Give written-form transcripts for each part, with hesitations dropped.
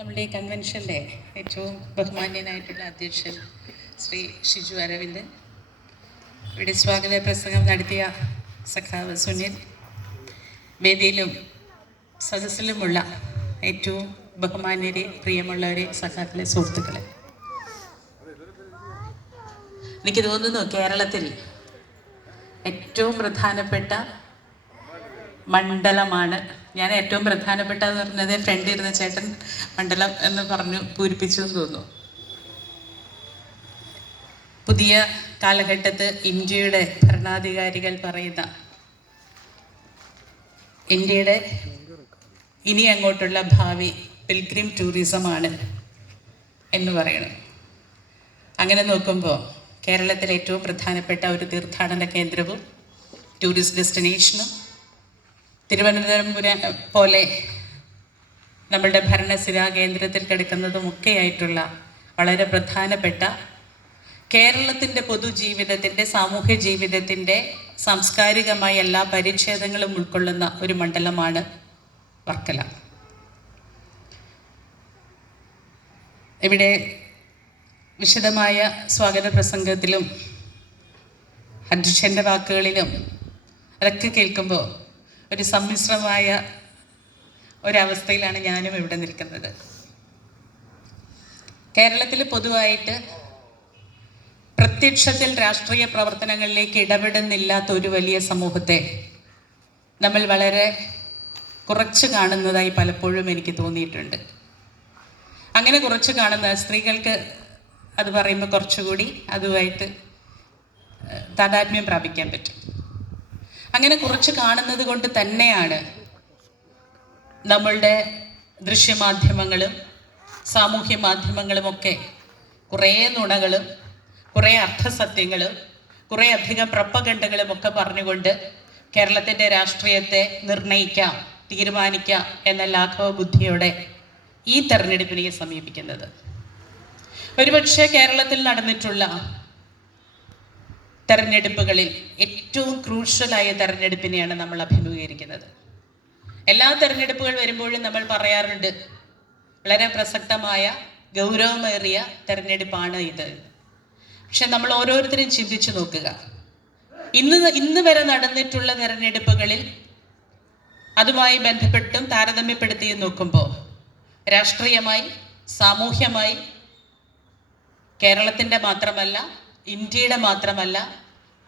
നമ്മുടെ ഈ കൺവെൻഷൻ്റെ ഏറ്റവും ബഹുമാന്യനായിട്ടുള്ള അധ്യക്ഷൻ ശ്രീ ഷിജു അരവിന്ദൻ, ഇവിടെ സ്വാഗത പ്രസംഗം നടത്തിയ സഖാവ് സുനിൽ, വേദിയിലും സദസ്സിലുമുള്ള ഏറ്റവും ബഹുമാന്യരെ, പ്രിയമുള്ളവരെ, സഖാക്കളെ, സുഹൃത്തുക്കളെ, എനിക്ക് തോന്നുന്നു കേരളത്തിൽ ഏറ്റവും പ്രധാനപ്പെട്ട മണ്ഡലമാണ്. ഞാൻ ഏറ്റവും പ്രധാനപ്പെട്ടതെന്ന് പറഞ്ഞത് ഫ്രണ്ട് ഇരുന്ന ചേട്ടൻ മണ്ഡലം എന്ന് പറഞ്ഞു പൂരിപ്പിച്ചു എന്ന് തോന്നുന്നു. പുതിയ കാലഘട്ടത്ത് ഇന്ത്യയുടെ ഭരണാധികാരികൾ പറയുന്ന ഇന്ത്യയുടെ ഇനി അങ്ങോട്ടുള്ള ഭാവി പിൽഗ്രിം ടൂറിസമാണ് എന്ന് പറയണം. അങ്ങനെ നോക്കുമ്പോൾ കേരളത്തിലെ ഏറ്റവും പ്രധാനപ്പെട്ട ഒരു തീർത്ഥാടന കേന്ദ്രവും ടൂറിസ്റ്റ് ഡെസ്റ്റിനേഷനും തിരുവനന്തപുരം പോലെ നമ്മളുടെ ഭരണസിരാ കേന്ദ്രത്തിൽ കിടക്കുന്നതുമൊക്കെയായിട്ടുള്ള വളരെ പ്രധാനപ്പെട്ട കേരളത്തിൻ്റെ പൊതുജീവിതത്തിൻ്റെ, സാമൂഹ്യ ജീവിതത്തിൻ്റെ സാംസ്കാരികമായ എല്ലാ പരിച്ഛേദങ്ങളും ഉൾക്കൊള്ളുന്ന ഒരു മണ്ഡലമാണ് വർക്കല. ഇവിടെ വിശദമായ സ്വാഗത പ്രസംഗത്തിലും അധ്യക്ഷൻ്റെ വാക്കുകളിലും അതൊക്കെ കേൾക്കുമ്പോൾ ഒരു സമ്മിശ്രമായ ഒരവസ്ഥയിലാണ് ഞാനും ഇവിടെ നിൽക്കുന്നത്. കേരളത്തിൽ പൊതുവായിട്ട് പ്രത്യക്ഷത്തിൽ രാഷ്ട്രീയ പ്രവർത്തനങ്ങളിലേക്ക് ഇടപെടുന്നില്ലാത്ത ഒരു വലിയ സമൂഹത്തെ നമ്മൾ വളരെ കുറച്ച് കാണുന്നതായി പലപ്പോഴും എനിക്ക് തോന്നിയിട്ടുണ്ട്. അങ്ങനെ കുറച്ച് കാണുന്ന സ്ത്രീകൾക്ക് അത് പറയുമ്പോൾ കുറച്ചുകൂടി അതുമായിട്ട് താതാത്മ്യം പ്രാപിക്കാൻ പറ്റും. അങ്ങനെ കുറച്ച് കാണുന്നത് കൊണ്ട് തന്നെയാണ് നമ്മളുടെ ദൃശ്യമാധ്യമങ്ങളും സാമൂഹ്യ മാധ്യമങ്ങളുമൊക്കെ കുറേ നുണകളും കുറേ അർത്ഥസത്യങ്ങളും കുറേ അധികം പ്രപ്പഗണ്ഡകളും ഒക്കെ പറഞ്ഞുകൊണ്ട് കേരളത്തിൻ്റെ രാഷ്ട്രീയത്തെ നിർണയിക്കാം, തീരുമാനിക്കാം എന്ന ലാഘവ ബുദ്ധിയോടെ ഈ തെരഞ്ഞെടുപ്പിനെ സമീപിക്കുന്നത്. ഒരുപക്ഷെ കേരളത്തിൽ നടന്നിട്ടുള്ള തെരഞ്ഞെടുപ്പുകളിൽ ഏറ്റവും ക്രൂഷ്യലായ തെരഞ്ഞെടുപ്പിനെയാണ് നമ്മൾ അഭിമുഖീകരിക്കുന്നത്. എല്ലാ തെരഞ്ഞെടുപ്പുകൾ വരുമ്പോഴും നമ്മൾ പറയാറുണ്ട്, വളരെ പ്രസക്തമായ ഗൗരവമേറിയ തെരഞ്ഞെടുപ്പാണ് ഇത്. പക്ഷെ നമ്മൾ ഓരോരുത്തരും ചിന്തിച്ചു നോക്കുക, ഇന്ന് വരെ നടന്നിട്ടുള്ള തെരഞ്ഞെടുപ്പുകളിൽ അതുമായി ബന്ധപ്പെട്ടും താരതമ്യപ്പെടുത്തിയും നോക്കുമ്പോൾ രാഷ്ട്രീയമായി, സാമൂഹ്യമായി, കേരളത്തിൻ്റെ മാത്രമല്ല, ഇന്ത്യയുടെ മാത്രമല്ല,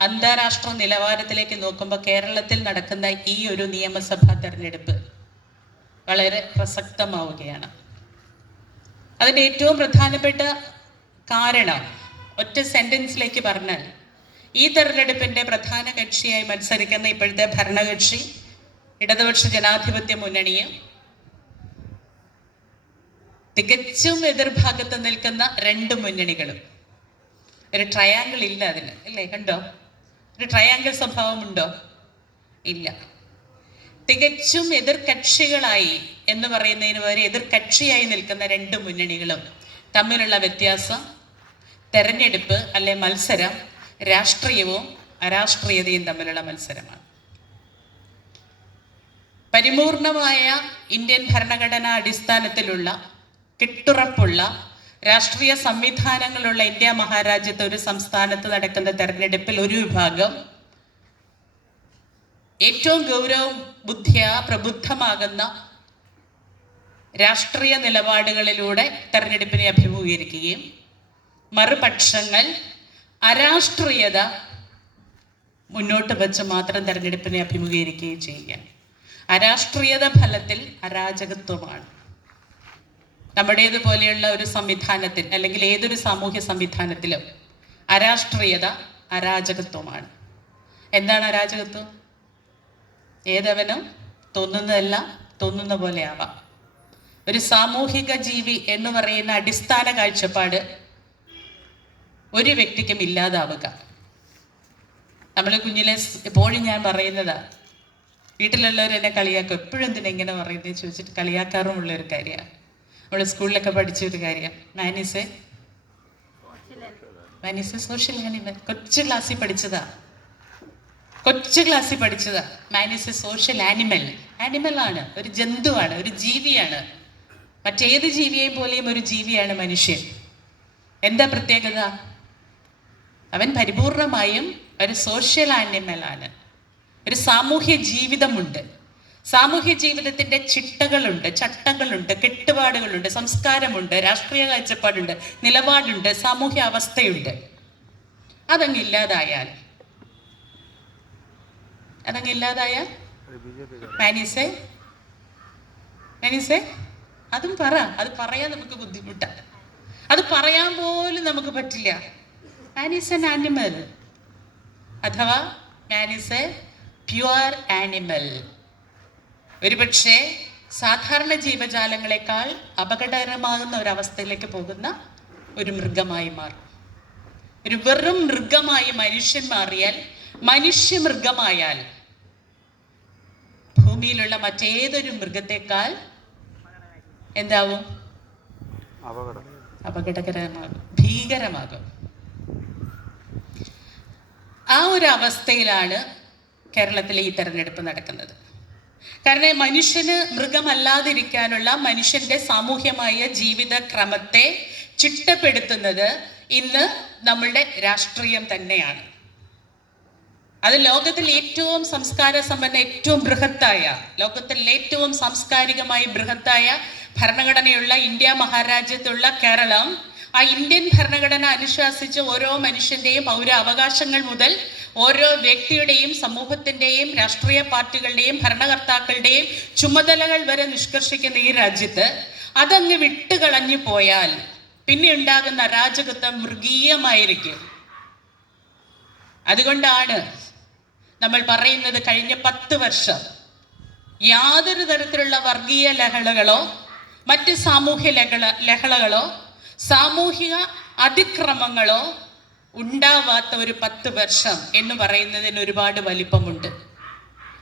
അന്താരാഷ്ട്ര നിലവാരത്തിലേക്ക് നോക്കുമ്പോൾ കേരളത്തിൽ നടക്കുന്ന ഈ ഒരു നിയമസഭാ തെരഞ്ഞെടുപ്പ് വളരെ പ്രസക്തമാവുകയാണ്. അതിൻ്റെ ഏറ്റവും പ്രധാനപ്പെട്ട കാരണം ഒറ്റ സെൻറ്റൻസിലേക്ക് പറഞ്ഞാൽ, ഈ തെരഞ്ഞെടുപ്പിൻ്റെ പ്രധാന കക്ഷിയായി മത്സരിക്കുന്ന ഇപ്പോഴത്തെ ഭരണകക്ഷി ഇടതുപക്ഷ ജനാധിപത്യ മുന്നണിയും തികച്ചും എതിർഭാഗത്ത് നിൽക്കുന്ന രണ്ട് മുന്നണികളും, ഒരു ട്രയാങ്കിൾ ഇല്ല അതിന്, അല്ലേ? കണ്ടോ? ഒരു ട്രയാങ്കിൾ സ്വഭാവമുണ്ടോ? ഇല്ല. തികച്ചും എതിർകക്ഷികളായി എന്ന് പറയുന്നതിന് പകരം എതിർകക്ഷിയായി നിൽക്കുന്ന രണ്ട് മുന്നണികളും തമ്മിലുള്ള വ്യത്യാസം തെരഞ്ഞെടുപ്പ് അല്ലെ മത്സരം രാഷ്ട്രീയവും അരാഷ്ട്രീയതയും തമ്മിലുള്ള മത്സരമാണ്. പരിപൂർണമായ ഇന്ത്യൻ ഭരണഘടനാ അടിസ്ഥാനത്തിലുള്ള കെട്ടുറപ്പുള്ള രാഷ്ട്രീയ സംവിധാനങ്ങളുള്ള ഇന്ത്യ മഹാരാജ്യത്തെ ഒരു സംസ്ഥാനത്ത് നടക്കുന്ന തെരഞ്ഞെടുപ്പിൽ ഒരു വിഭാഗം ഏറ്റവും ഗൗരവ ബുദ്ധിയ പ്രബുദ്ധമാകുന്ന രാഷ്ട്രീയ നിലപാടുകളിലൂടെ തെരഞ്ഞെടുപ്പിനെ അഭിമുഖീകരിക്കുകയും മറുപക്ഷങ്ങൾ അരാഷ്ട്രീയത മുന്നോട്ട് വെച്ച് മാത്രം തെരഞ്ഞെടുപ്പിനെ അഭിമുഖീകരിക്കുകയും ചെയ്യുക. അരാഷ്ട്രീയത ഫലത്തിൽ അരാജകത്വമാണ്. നമ്മുടേതുപോലെയുള്ള ഒരു സംവിധാനത്തിൽ അല്ലെങ്കിൽ ഏതൊരു സാമൂഹ്യ സംവിധാനത്തിലും അരാഷ്ട്രീയത അരാജകത്വമാണ്. എന്താണ് അരാജകത്വം? ഏതവനും തോന്നുന്നതെല്ലാം തോന്നുന്ന പോലെ ആവാം. ഒരു സാമൂഹിക ജീവി എന്ന് പറയുന്ന അടിസ്ഥാന കാഴ്ചപ്പാട് ഒരു വ്യക്തിക്കും ഇല്ലാതാവുക. നമ്മൾ കുഞ്ഞിലെ എപ്പോഴും ഞാൻ പറയുന്നതാ, വീട്ടിലുള്ളവർ എന്നെ കളിയാക്കും, എപ്പോഴും എന്തിനാ ഇങ്ങനെ പറയുന്നത് ചോദിച്ചിട്ട് കളിയാക്കാറുമുള്ളൊരു കാര്യമാണ്. നമ്മൾ സ്കൂളിലൊക്കെ പഠിച്ചൊരു കാര്യം, man is a social animal. കൊച്ചു ക്ലാസ്സിൽ പഠിച്ചതാ. Man is a social animal. ആനിമലാണ്, ഒരു ജന്തുവാണ്, ഒരു ജീവിയാണ്. മറ്റേത് ജീവിയെയും പോലെയും ഒരു ജീവിയാണ് മനുഷ്യൻ. എന്താ പ്രത്യേകത? അവൻ പരിപൂർണമായും ഒരു സോഷ്യൽ ആനിമലാണ്. ഒരു സാമൂഹ്യ ജീവിതമുണ്ട്. സാമൂഹ്യ ജീവിതത്തിൻ്റെ ചിട്ടകളുണ്ട്, ചട്ടങ്ങളുണ്ട്, കെട്ടുപാടുകളുണ്ട്, സംസ്കാരമുണ്ട്, രാഷ്ട്രീയ കാഴ്ചപ്പാടുണ്ട്, നിലപാടുണ്ട്, സാമൂഹ്യ അവസ്ഥയുണ്ട്. അതങ്ങില്ലാതായാൽ മാനിസേ അതും പറ. അത് പറയാൻ നമുക്ക് ബുദ്ധിമുട്ടാണ്. അത് പറയാൻ പോലും നമുക്ക് പറ്റില്ല. മാൻ ഈസ് എൻ ആനിമൽ, അഥവാ മാൻ ഈസ് എ പ്യുവർ ആനിമൽ. ഒരുപക്ഷെ സാധാരണ ജീവജാലങ്ങളെക്കാൾ അപകടകരമാകുന്ന ഒരവസ്ഥയിലേക്ക് പോകുന്ന ഒരു മൃഗമായി മാറും. ഒരു വെറും മൃഗമായി മനുഷ്യൻ മാറിയാൽ, മനുഷ്യ മൃഗമായാൽ ഭൂമിയിലുള്ള മറ്റേതൊരു മൃഗത്തെക്കാൾ എന്താവും? അപകടകരമാകും, ഭീകരമാകും. ആ ഒരു അവസ്ഥയിലാണ് കേരളത്തിലെ ഈ തെരഞ്ഞെടുപ്പ് നടക്കുന്നത്. കാരണം മനുഷ്യന് മൃഗമല്ലാതിരിക്കാനുള്ള മനുഷ്യന്റെ സാമൂഹ്യമായ ജീവിത ക്രമത്തെ ചിട്ടപ്പെടുത്തുന്നത് ഇന്ന് നമ്മളുടെ രാഷ്ട്രീയം തന്നെയാണ്. അത് ലോകത്തിൽ ഏറ്റവും സംസ്കാര സമ്പന്ന, ഏറ്റവും ബൃഹത്തായ, ലോകത്തിൽ ഏറ്റവും സാംസ്കാരികമായി ബൃഹത്തായ ഭരണഘടനയുള്ള ഇന്ത്യ മഹാരാജ്യത്തുള്ള കേരളം, ആ ഇന്ത്യൻ ഭരണഘടന അനുശാസിച്ച് ഓരോ മനുഷ്യന്റെയും പൗര അവകാശങ്ങൾ മുതൽ ഓരോ വ്യക്തിയുടെയും സമൂഹത്തിന്റെയും രാഷ്ട്രീയ പാർട്ടികളുടെയും ഭരണകർത്താക്കളുടെയും ചുമതലകൾ വരെ നിഷ്കർഷിക്കുന്ന ഈ രാജ്യത്ത് അതങ്ങ് വിട്ടുകളഞ്ഞു പോയാൽ പിന്നെ ഉണ്ടാകുന്ന അരാജകത്വം മൃഗീയമായിരിക്കും. അതുകൊണ്ടാണ് നമ്മൾ പറയുന്നത്, കഴിഞ്ഞ 10 വർഷം യാതൊരു തരത്തിലുള്ള വർഗീയ ലഹളകളോ മറ്റ് സാമൂഹ്യ ലഹളകളോ സാമൂഹിക അതിക്രമങ്ങളോ ഉണ്ടാവാത്ത ഒരു 10 വർഷം എന്ന് പറയുന്നതിന് ഒരുപാട് വലിപ്പമുണ്ട്.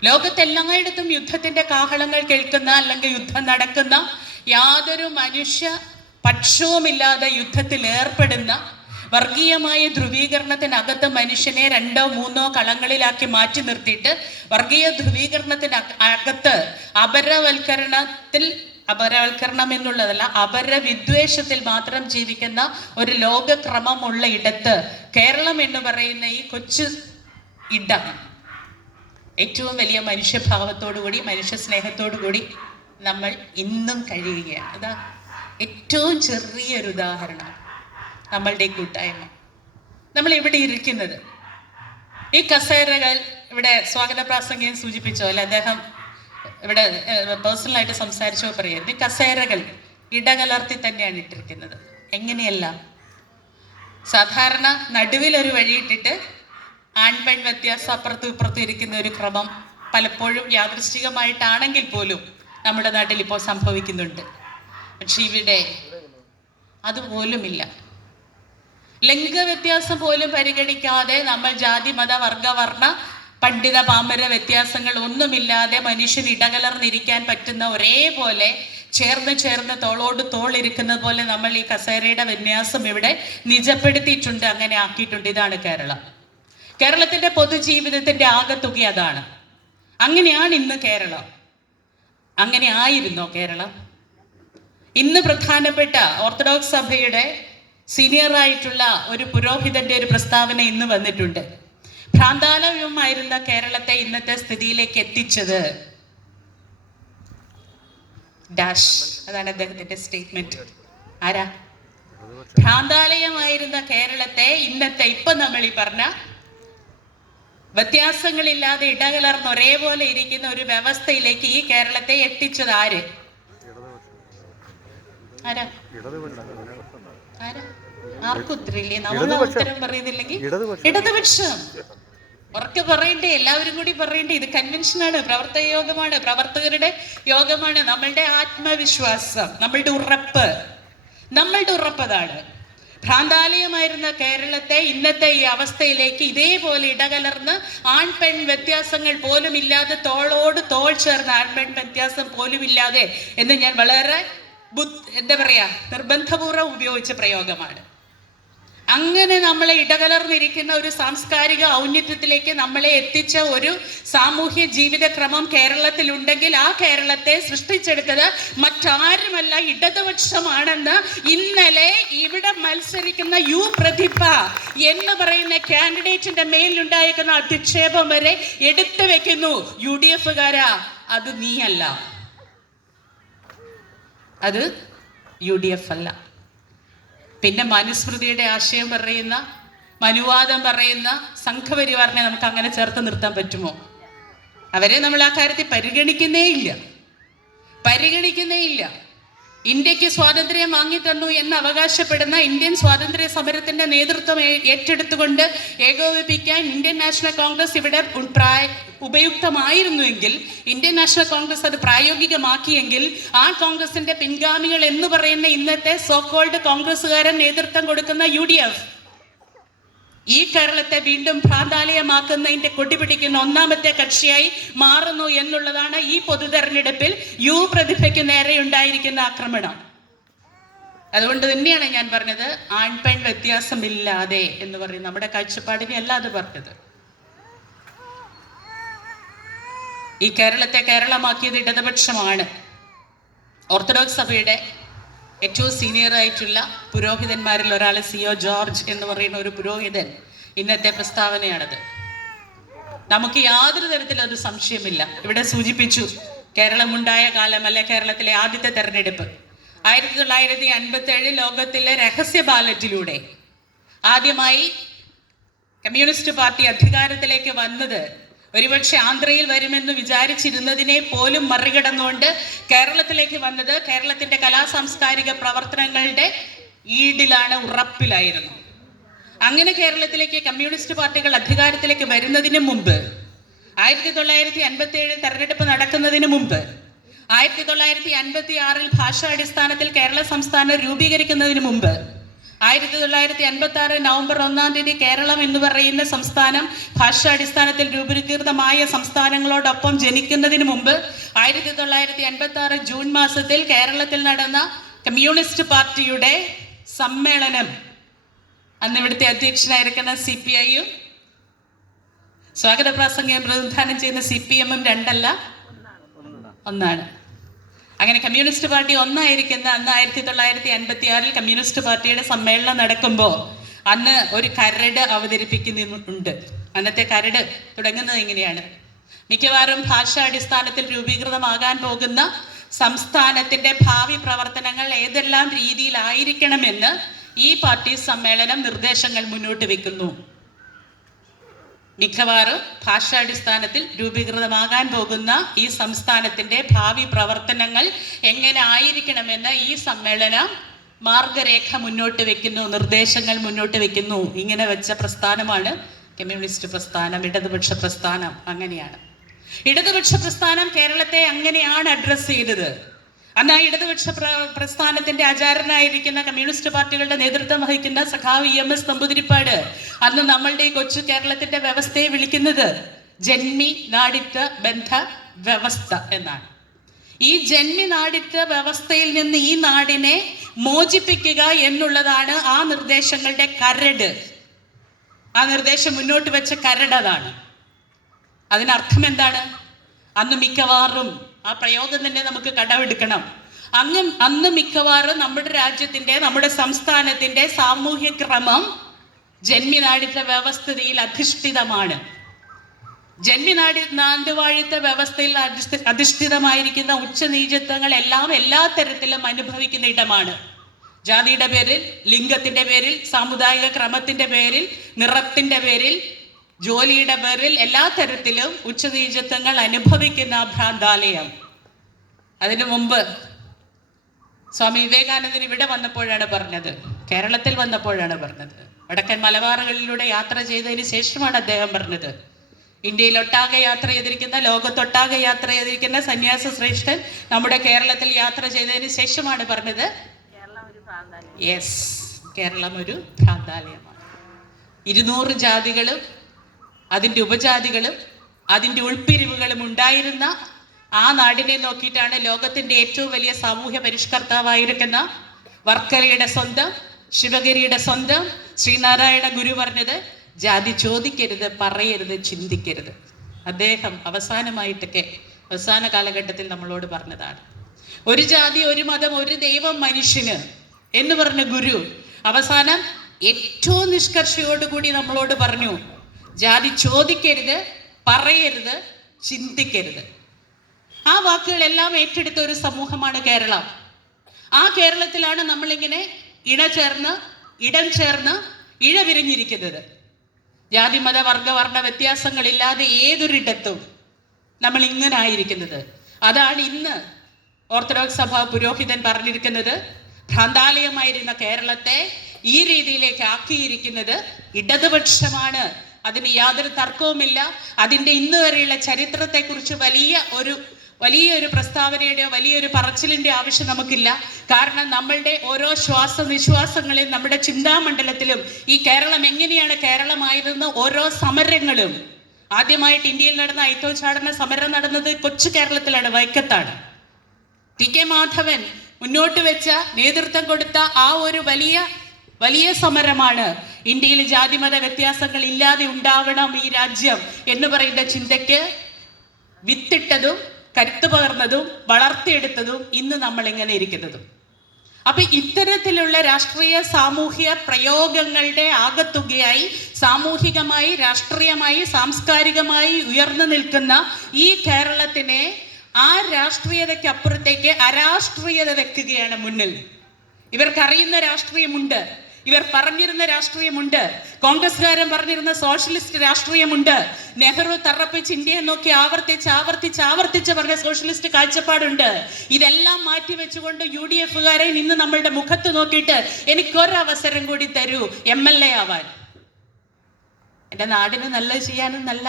ലോകത്തെല്ലായിടത്തും യുദ്ധത്തിന്റെ കാഹളങ്ങൾ കേൾക്കുന്ന, അല്ലെങ്കിൽ യുദ്ധം നടക്കുന്ന, യാതൊരു മനുഷ്യ പക്ഷവുമില്ലാതെ യുദ്ധത്തിൽ ഏർപ്പെടുന്ന, വർഗീയമായ ധ്രുവീകരണത്തിനകത്ത് മനുഷ്യനെ 2 or 3 കളങ്ങളിലാക്കി മാറ്റി നിർത്തിയിട്ട് വർഗീയ ധ്രുവീകരണത്തിനകത്ത് അപരവൽക്കരണം എന്നുള്ളതല്ല, അപരവിദ്വേഷത്തിൽ മാത്രം ജീവിക്കുന്ന ഒരു ലോകക്രമമുള്ള ഇടത്ത് കേരളം എന്ന് പറയുന്ന ഈ കൊച്ചു ഇടം ഏറ്റവും വലിയ മനുഷ്യഭാവത്തോടുകൂടി, മനുഷ്യ സ്നേഹത്തോടുകൂടി നമ്മൾ ഇന്നും കഴിയുകയാണ്. അതാ ഏറ്റവും ചെറിയൊരു ഉദാഹരണം നമ്മളുടെ ഈ കൂട്ടായ്മ. നമ്മൾ ഇവിടെ ഇരിക്കുന്നത്, ഈ കസേരകൾ, ഇവിടെ സ്വാഗത പ്രാസംഗികൻ സൂചിപ്പിച്ചോ അല്ലെ, അദ്ദേഹം ഇവിടെ പേഴ്സണലായിട്ട് സംസാരിച്ചോ പറയുന്നത്, ഈ കസേരകൾ ഇടകലർത്തി തന്നെയാണ് ഇട്ടിരിക്കുന്നത്. എങ്ങനെയല്ല, സാധാരണ നടുവിലൊരു വഴിയിട്ടിട്ട് ആൺപെൺ വ്യത്യാസം അപ്പുറത്തും ഇപ്പുറത്തും ഇരിക്കുന്ന ഒരു ക്രമം പലപ്പോഴും യാദൃശ്ചികമായിട്ടാണെങ്കിൽ പോലും നമ്മുടെ നാട്ടിൽ ഇപ്പോൾ സംഭവിക്കുന്നുണ്ട്. പക്ഷെ ഇവിടെ അതുപോലുമില്ല. ലിംഗവ്യത്യാസം പോലും പരിഗണിക്കാതെ നമ്മൾ ജാതി, മത, വർഗവർണ്ണ, പണ്ഡിത, പാമര വ്യത്യാസങ്ങൾ ഒന്നുമില്ലാതെ മനുഷ്യൻ ഇടകലർന്നിരിക്കാൻ പറ്റുന്ന, ഒരേപോലെ ചേർന്ന് തോളോട് തോളിരിക്കുന്നത് പോലെ നമ്മൾ ഈ കസേരയുടെ വിന്യാസം ഇവിടെ നിജപ്പെടുത്തിയിട്ടുണ്ട്, അങ്ങനെ ആക്കിയിട്ടുണ്ട്. ഇതാണ് കേരളം. കേരളത്തിന്റെ പൊതുജീവിതത്തിന്റെ ആകെത്തുക അതാണ്. അങ്ങനെയാണ് ഇന്ന് കേരളം. അങ്ങനെ ആയിരുന്നോ കേരളം? ഇന്ന് പ്രധാനപ്പെട്ട ഓർത്തഡോക്സ് സഭയുടെ സീനിയർ ആയിട്ടുള്ള ഒരു പുരോഹിതന്റെ ഒരു പ്രസ്താവന ഇന്ന് വന്നിട്ടുണ്ട്. ഭ്രാന്താലയമായിരുന്ന കേരളത്തെ ഇന്നത്തെ സ്ഥിതിയിലേക്ക് എത്തിച്ചത് ഡാഷ്. അതാണ് അദ്ദേഹത്തിന്റെ സ്റ്റേറ്റ്മെന്റ്. ആരാ? ഭ്രാന്താലയമായിരുന്ന കേരളത്തെ ഇന്നത്തെ, ഇപ്പൊ നമ്മൾ ഈ പറഞ്ഞ വ്യത്യാസങ്ങളില്ലാതെ ഇടകലർന്ന് ഒരേപോലെ ഇരിക്കുന്ന ഒരു വ്യവസ്ഥയിലേക്ക് ഈ കേരളത്തെ എത്തിച്ചത് ആര്? ആരാ? ആർക്കും ഉത്തരവില്ലേ? നമ്മൾ ഉത്തരം പറയുന്നില്ലെങ്കിൽ ഇടതുപക്ഷം. ഉറക്കെ പറയണ്ടേ, എല്ലാവരും കൂടി പറയണ്ടേ. ഇത് കൺവെൻഷനാണ്, പ്രവർത്തക യോഗമാണ്, പ്രവർത്തകരുടെ യോഗമാണ്. നമ്മളുടെ ആത്മവിശ്വാസം, നമ്മളുടെ ഉറപ്പ് അതാണ്. ഭ്രാന്താലയമായിരുന്ന കേരളത്തെ ഇന്നത്തെ ഈ അവസ്ഥയിലേക്ക് ഇതേപോലെ ഇടകലർന്ന് ആൺപെൺ വ്യത്യാസങ്ങൾ പോലും ഇല്ലാതെ, തോളോട് തോൾ ചേർന്ന് ആൺപെൺ വ്യത്യാസം പോലും ഇല്ലാതെ എന്ന് ഞാൻ വളരെ നിർബന്ധപൂർവ്വം ഉപയോഗിച്ച പ്രയോഗമാണ്. അങ്ങനെ നമ്മളെ ഇടകലർന്നിരിക്കുന്ന ഒരു സാംസ്കാരിക ഔന്നത്യത്തിലേക്ക് നമ്മളെ എത്തിച്ച ഒരു സാമൂഹ്യ ജീവിതക്രമം കേരളത്തിലുണ്ടെങ്കിൽ ആ കേരളത്തെ സൃഷ്ടിച്ചെടുത്തത് മറ്റാരുമല്ല, ഇടതുപക്ഷമാണെന്ന് ഇന്നലെ ഇവിടെ മത്സരിക്കുന്ന യു പ്രതിഭ എന്ന് പറയുന്ന കാൻഡിഡേറ്റിന്റെ മേലുണ്ടായിരിക്കുന്ന അധിക്ഷേപം വരെ എടുത്തു വെക്കുന്നു. UDF-കാരാ, അത് നീയല്ല, അത് UDF അല്ല. പിന്നെ മനുസ്മൃതിയുടെ ആശയം പറയുന്ന, മനുവാദം പറയുന്ന സംഘപരിവാറിനെ നമുക്ക് അങ്ങനെ ചേർത്ത് നിർത്താൻ പറ്റുമോ? അവരെ നമ്മൾ ആ കാര്യത്തിൽ പരിഗണിക്കുന്നേ ഇല്ല. ഇന്ത്യക്ക് സ്വാതന്ത്ര്യം വാങ്ങിത്തന്നു എന്ന് അവകാശപ്പെടുന്ന ഇന്ത്യൻ സ്വാതന്ത്ര്യ സമരത്തിന്റെ നേതൃത്വം ഏറ്റെടുത്തുകൊണ്ട് ഏകോപിപ്പിക്കാൻ ഇന്ത്യൻ നാഷണൽ കോൺഗ്രസ് ഇവിടെ ഉപയുക്തമായിരുന്നുവെങ്കിൽ, ഇന്ത്യൻ നാഷണൽ കോൺഗ്രസ് അത് പ്രായോഗികമാക്കിയെങ്കിൽ, ആ കോൺഗ്രസിന്റെ പിൻഗാമികൾ എന്ന് പറയുന്ന ഇന്നത്തെ സോകോൾഡ് കോൺഗ്രസ്സുകാരൻ നേതൃത്വം കൊടുക്കുന്ന UDF ഈ കേരളത്തെ വീണ്ടും ഭ്രാന്താലയമാക്കുന്നതിന്റെ കൊടിപിടിക്കുന്ന ഒന്നാമത്തെ കക്ഷിയായി മാറുന്നു എന്നുള്ളതാണ് ഈ പൊതു തെരഞ്ഞെടുപ്പിൽ യു പ്രതിഭയ്ക്ക് നേരെ ഉണ്ടായിരിക്കുന്ന ആക്രമണം. അതുകൊണ്ട് തന്നെയാണ് ഞാൻ പറഞ്ഞത്, ആൺപെൺ വ്യത്യാസമില്ലാതെ എന്ന് പറയും നമ്മുടെ കാഴ്ചപ്പാടിനെ അല്ലാതെ പറഞ്ഞത്. ഈ കേരളത്തെ കേരളമാക്കിയത് ഇടതുപക്ഷമാണ്. ഓർത്തഡോക്സ് സഭയുടെ ഏറ്റവും സീനിയർ ആയിട്ടുള്ള പുരോഹിതന്മാരിൽ ഒരാൾ CO ജോർജ് എന്ന് പറയുന്ന ഒരു പുരോഹിതൻ ഇന്നത്തെ പ്രസ്താവനയാണത്. നമുക്ക് യാതൊരു തരത്തിലും ഒരു സംശയമില്ല. ഇവിടെ സൂചിപ്പിച്ചു, കേരളമുണ്ടായ കാലം അല്ലെ കേരളത്തിലെ ആദ്യത്തെ തെരഞ്ഞെടുപ്പ് 1957 ലോകത്തിലെ രഹസ്യ ബാലറ്റിലൂടെ ആദ്യമായി കമ്മ്യൂണിസ്റ്റ് പാർട്ടി അധികാരത്തിലേക്ക് വന്നത് ഒരുപക്ഷെ ആന്ധ്രയിൽ വരുമെന്ന് വിചാരിച്ചിരുന്നതിനെ പോലും മറികടന്നുകൊണ്ട് കേരളത്തിലേക്ക് വന്നത് കേരളത്തിന്റെ കലാസാംസ്കാരിക പ്രവർത്തനങ്ങളുടെ ഈടിലാണ്, ഉറപ്പിലായിരുന്നു. അങ്ങനെ കേരളത്തിലേക്ക് കമ്മ്യൂണിസ്റ്റ് പാർട്ടികൾ അധികാരത്തിലേക്ക് വരുന്നതിന് മുമ്പ്, 1957 തെരഞ്ഞെടുപ്പ് നടക്കുന്നതിന് മുമ്പ്, 1956 ഭാഷാടിസ്ഥാനത്തിൽ കേരള സംസ്ഥാനം രൂപീകരിക്കുന്നതിന് മുമ്പ്, 1956 നവംബർ 1-ാം തീയതി കേരളം എന്ന് പറയുന്ന സംസ്ഥാനം ഭാഷാടിസ്ഥാനത്തിൽ രൂപീകൃതമായ സംസ്ഥാനങ്ങളോടൊപ്പം ജനിക്കുന്നതിന് മുമ്പ്, 1986 ജൂൺ മാസത്തിൽ കേരളത്തിൽ നടന്ന കമ്മ്യൂണിസ്റ്റ് പാർട്ടിയുടെ സമ്മേളനം, അന്ന് ഇവിടുത്തെ അധ്യക്ഷനായിരിക്കുന്ന CPI-യും സ്വാഗത പ്രാസംഗികം പ്രതിനിധാനം ചെയ്യുന്ന CPM-ഉം രണ്ടല്ല ഒന്നാണ്. അങ്ങനെ കമ്മ്യൂണിസ്റ്റ് പാർട്ടി ഒന്നായിരിക്കുന്ന അന്ന് 1956 കമ്മ്യൂണിസ്റ്റ് പാർട്ടിയുടെ സമ്മേളനം നടക്കുമ്പോൾ അന്ന് ഒരു കരട് അവതരിപ്പിക്കുന്നുണ്ട്. അന്നത്തെ കരട് തുടങ്ങുന്നത് എങ്ങനെയാണ്? മിക്കവാറും ഭാഷാടിസ്ഥാനത്തിൽ രൂപീകൃതമാകാൻ പോകുന്ന സംസ്ഥാനത്തിന്റെ ഭാവി പ്രവർത്തനങ്ങൾ ഏതെല്ലാം രീതിയിലായിരിക്കണമെന്ന് ഈ പാർട്ടി സമ്മേളനം നിർദ്ദേശങ്ങൾ മുന്നോട്ട് വെക്കുന്നു. മിക്കവാറും ഭാഷാടിസ്ഥാനത്തിൽ രൂപീകൃതമാകാൻ പോകുന്ന ഈ സംസ്ഥാനത്തിന്റെ ഭാവി പ്രവർത്തനങ്ങൾ എങ്ങനെ ആയിരിക്കണമെന്ന് ഈ സമ്മേളനം മാർഗരേഖ മുന്നോട്ട് വെക്കുന്നു, നിർദ്ദേശങ്ങൾ മുന്നോട്ട് വെക്കുന്നു. ഇങ്ങനെ വെച്ച പ്രസ്ഥാനമാണ് കമ്മ്യൂണിസ്റ്റ് പ്രസ്ഥാനം, ഇടതുപക്ഷ പ്രസ്ഥാനം. അങ്ങനെയാണ് ഇടതുപക്ഷ പ്രസ്ഥാനം കേരളത്തെ അങ്ങനെയാണ് അഡ്രസ് ചെയ്തത്. അന്ന് ആ ഇടതുപക്ഷ പ്രസ്ഥാനത്തിന്റെ ആചാരനായിരിക്കുന്ന കമ്മ്യൂണിസ്റ്റ് പാർട്ടികളുടെ നേതൃത്വം വഹിക്കുന്ന സഖാവ് EMS നമ്പൂതിരിപ്പാട് അന്ന് നമ്മളുടെ ഈ കൊച്ചു കേരളത്തിന്റെ വ്യവസ്ഥയെ വിളിക്കുന്നത് ജന്മി നാടിത്വ ബന്ധ വ്യവസ്ഥ എന്നാണ്. ഈ ജന്മി നാടിത്വ വ്യവസ്ഥയിൽ നിന്ന് ഈ നാടിനെ മോചിപ്പിക്കുക എന്നുള്ളതാണ് ആ നിർദ്ദേശങ്ങളുടെ കരട്. ആ നിർദ്ദേശം മുന്നോട്ട് വെച്ച കരട് അതാണ്. അതിനർത്ഥം എന്താണ്? അന്ന് മിക്കവാറും ആ പ്രയോഗം തന്നെ നമുക്ക് കടമെടുക്കണം. അന്ന് മിക്കവാറും നമ്മുടെ രാജ്യത്തിന്റെ, നമ്മുടെ സംസ്ഥാനത്തിന്റെ സാമൂഹ്യ ക്രമം ജന്മിനാടിത്വ വ്യവസ്ഥയിൽ അധിഷ്ഠിതമാണ്. നാടുവാഴിത്വ വ്യവസ്ഥയിൽ അധിഷ്ഠിതമായിരിക്കുന്ന ഉച്ചനീചത്വങ്ങൾ എല്ലാം എല്ലാ തരത്തിലും അനുഭവിക്കുന്ന ഇടമാണ്. ജാതിയുടെ പേരിൽ, ലിംഗത്തിന്റെ പേരിൽ, സാമുദായിക ക്രമത്തിന്റെ പേരിൽ, നിറത്തിന്റെ പേരിൽ, ജോലിയുടെ പേരിൽ എല്ലാ തരത്തിലും ഉച്ചനീചത്വങ്ങൾ അനുഭവിക്കുന്ന ഭ്രാന്താലയം. അതിനു മുമ്പ് സ്വാമി വിവേകാനന്ദൻ ഇവിടെ വന്നപ്പോഴാണ് പറഞ്ഞത്, കേരളത്തിൽ വന്നപ്പോഴാണ് പറഞ്ഞത്, വടക്കൻ മലബാറുകളിലൂടെ യാത്ര ചെയ്തതിന് ശേഷമാണ് അദ്ദേഹം പറഞ്ഞത്, ഇന്ത്യയിലൊട്ടാകെ യാത്ര ചെയ്തിരിക്കുന്ന, ലോകത്തൊട്ടാകെ യാത്ര ചെയ്തിരിക്കുന്ന സന്യാസ ശ്രേഷ്ഠൻ നമ്മുടെ കേരളത്തിൽ യാത്ര ചെയ്തതിന് ശേഷമാണ് പറഞ്ഞത്, യെസ്, കേരളം ഒരു ഭ്രാന്താലയമാണ്. 200 ജാതികളും അതിൻ്റെ ഉപജാതികളും അതിൻ്റെ ഉൾപ്പിരിവുകളും ഉണ്ടായിരുന്ന ആ നാടിനെ നോക്കിയിട്ടാണ് ലോകത്തിൻ്റെ ഏറ്റവും വലിയ സാമൂഹ്യ പരിഷ്കർത്താവായിരിക്കുന്ന വർക്കലയുടെ സ്വന്തം ശിവഗിരിയുടെ സ്വന്തം ശ്രീനാരായണ ഗുരു പറഞ്ഞത് ജാതി ചോദിക്കരുത്, പറയരുത്, ചിന്തിക്കരുത്. അദ്ദേഹം അവസാന കാലഘട്ടത്തിൽ നമ്മളോട് പറഞ്ഞതാണ്. ഒരു ജാതി, ഒരു മതം, ഒരു ദൈവം മനുഷ്യന് എന്ന് പറഞ്ഞ ഗുരു അവസാനം ഏറ്റവും നിഷ്കർഷയോടുകൂടി നമ്മളോട് പറഞ്ഞു, ജാതി ചോദിക്കരുത്, പറയരുത്, ചിന്തിക്കരുത്. ആ വാക്കുകളെല്ലാം ഏറ്റെടുത്ത ഒരു സമൂഹമാണ് കേരളം. ആ കേരളത്തിലാണ് നമ്മളിങ്ങനെ ഇടം ചേർന്ന് ഇഴവിരിഞ്ഞിരിക്കുന്നത്. ജാതി മത വർഗ വ്യത്യാസങ്ങളില്ലാതെ ഏതൊരിടത്തും നമ്മൾ ഇങ്ങനെ ആയിരിക്കുന്നത്. അതാണ് ഇന്ന് ഓർത്തഡോക്സ് സഭ പുരോഹിതൻ പറഞ്ഞിരിക്കുന്നത്. ഭ്രാന്താലയമായിരുന്ന കേരളത്തെ ഈ രീതിയിലേക്ക് ആക്കിയിരിക്കുന്നത് ഇടതുപക്ഷമാണ്. അതിന് യാതൊരു തർക്കവുമില്ല. അതിൻ്റെ ഇന്ന് വരെയുള്ള ചരിത്രത്തെക്കുറിച്ച് വലിയൊരു പ്രസ്താവനയുടെയോ വലിയൊരു പറച്ചിലിൻ്റെ ആവശ്യം നമുക്കില്ല. കാരണം നമ്മളുടെ ഓരോ നിശ്വാസങ്ങളിലും നമ്മുടെ ചിന്താമണ്ഡലത്തിലും ഈ കേരളം എങ്ങനെയാണ് കേരളമായിരുന്ന ഓരോ സമരങ്ങളും, ആദ്യമായിട്ട് ഇന്ത്യയിൽ നടന്ന അയിത്തോച്ചാടന സമരം നടന്നത് കൊച്ചു കേരളത്തിലാണ്, വൈക്കത്താണ്. ടി.കെ. മാധവൻ മുന്നോട്ട് വെച്ച, നേതൃത്വം കൊടുത്ത ആ ഒരു വലിയ സമരമാണ് ഇന്ത്യയിൽ ജാതിമത വ്യത്യാസങ്ങൾ ഇല്ലാതെ ഉണ്ടാവണം ഈ രാജ്യം എന്ന് പറയുന്ന ചിന്തയ്ക്ക് വിത്തിട്ടതും കരുത്തു പകർന്നതും വളർത്തിയെടുത്തതും ഇന്ന് നമ്മൾ ഇങ്ങനെ ഇരിക്കുന്നതും. അപ്പൊ ഇത്തരത്തിലുള്ള രാഷ്ട്രീയ സാമൂഹ്യ പ്രയോഗങ്ങളുടെ ആകത്തുകയായി സാമൂഹികമായി, രാഷ്ട്രീയമായി, സാംസ്കാരികമായി ഉയർന്നു നിൽക്കുന്ന ഈ കേരളത്തിനെ ആ രാഷ്ട്രീയതയ്ക്ക് അപ്പുറത്തേക്ക് അരാഷ്ട്രീയത വെക്കുകയാണ് മുന്നിൽ. ഇവർക്കറിയുന്ന രാഷ്ട്രീയമുണ്ട്, ഇവർ പറഞ്ഞിരുന്ന രാഷ്ട്രീയമുണ്ട്, കോൺഗ്രസ്സുകാരൻ പറഞ്ഞിരുന്ന സോഷ്യലിസ്റ്റ് രാഷ്ട്രീയമുണ്ട്, നെഹ്റു തറപ്പിച്ച് ഇന്ത്യയെ നോക്കി ആവർത്തിച്ച് പറഞ്ഞ സോഷ്യലിസ്റ്റ് കാഴ്ചപ്പാടുണ്ട്. ഇതെല്ലാം മാറ്റി വെച്ചുകൊണ്ട് UDF-കാരെ ഇന്ന് നമ്മളുടെ മുഖത്ത് നോക്കിയിട്ട് എനിക്കൊരവസരം കൂടി തരൂ MLA ആവാൻ, എൻ്റെ നാടിന് നല്ലത് ചെയ്യാനെന്നല്ല,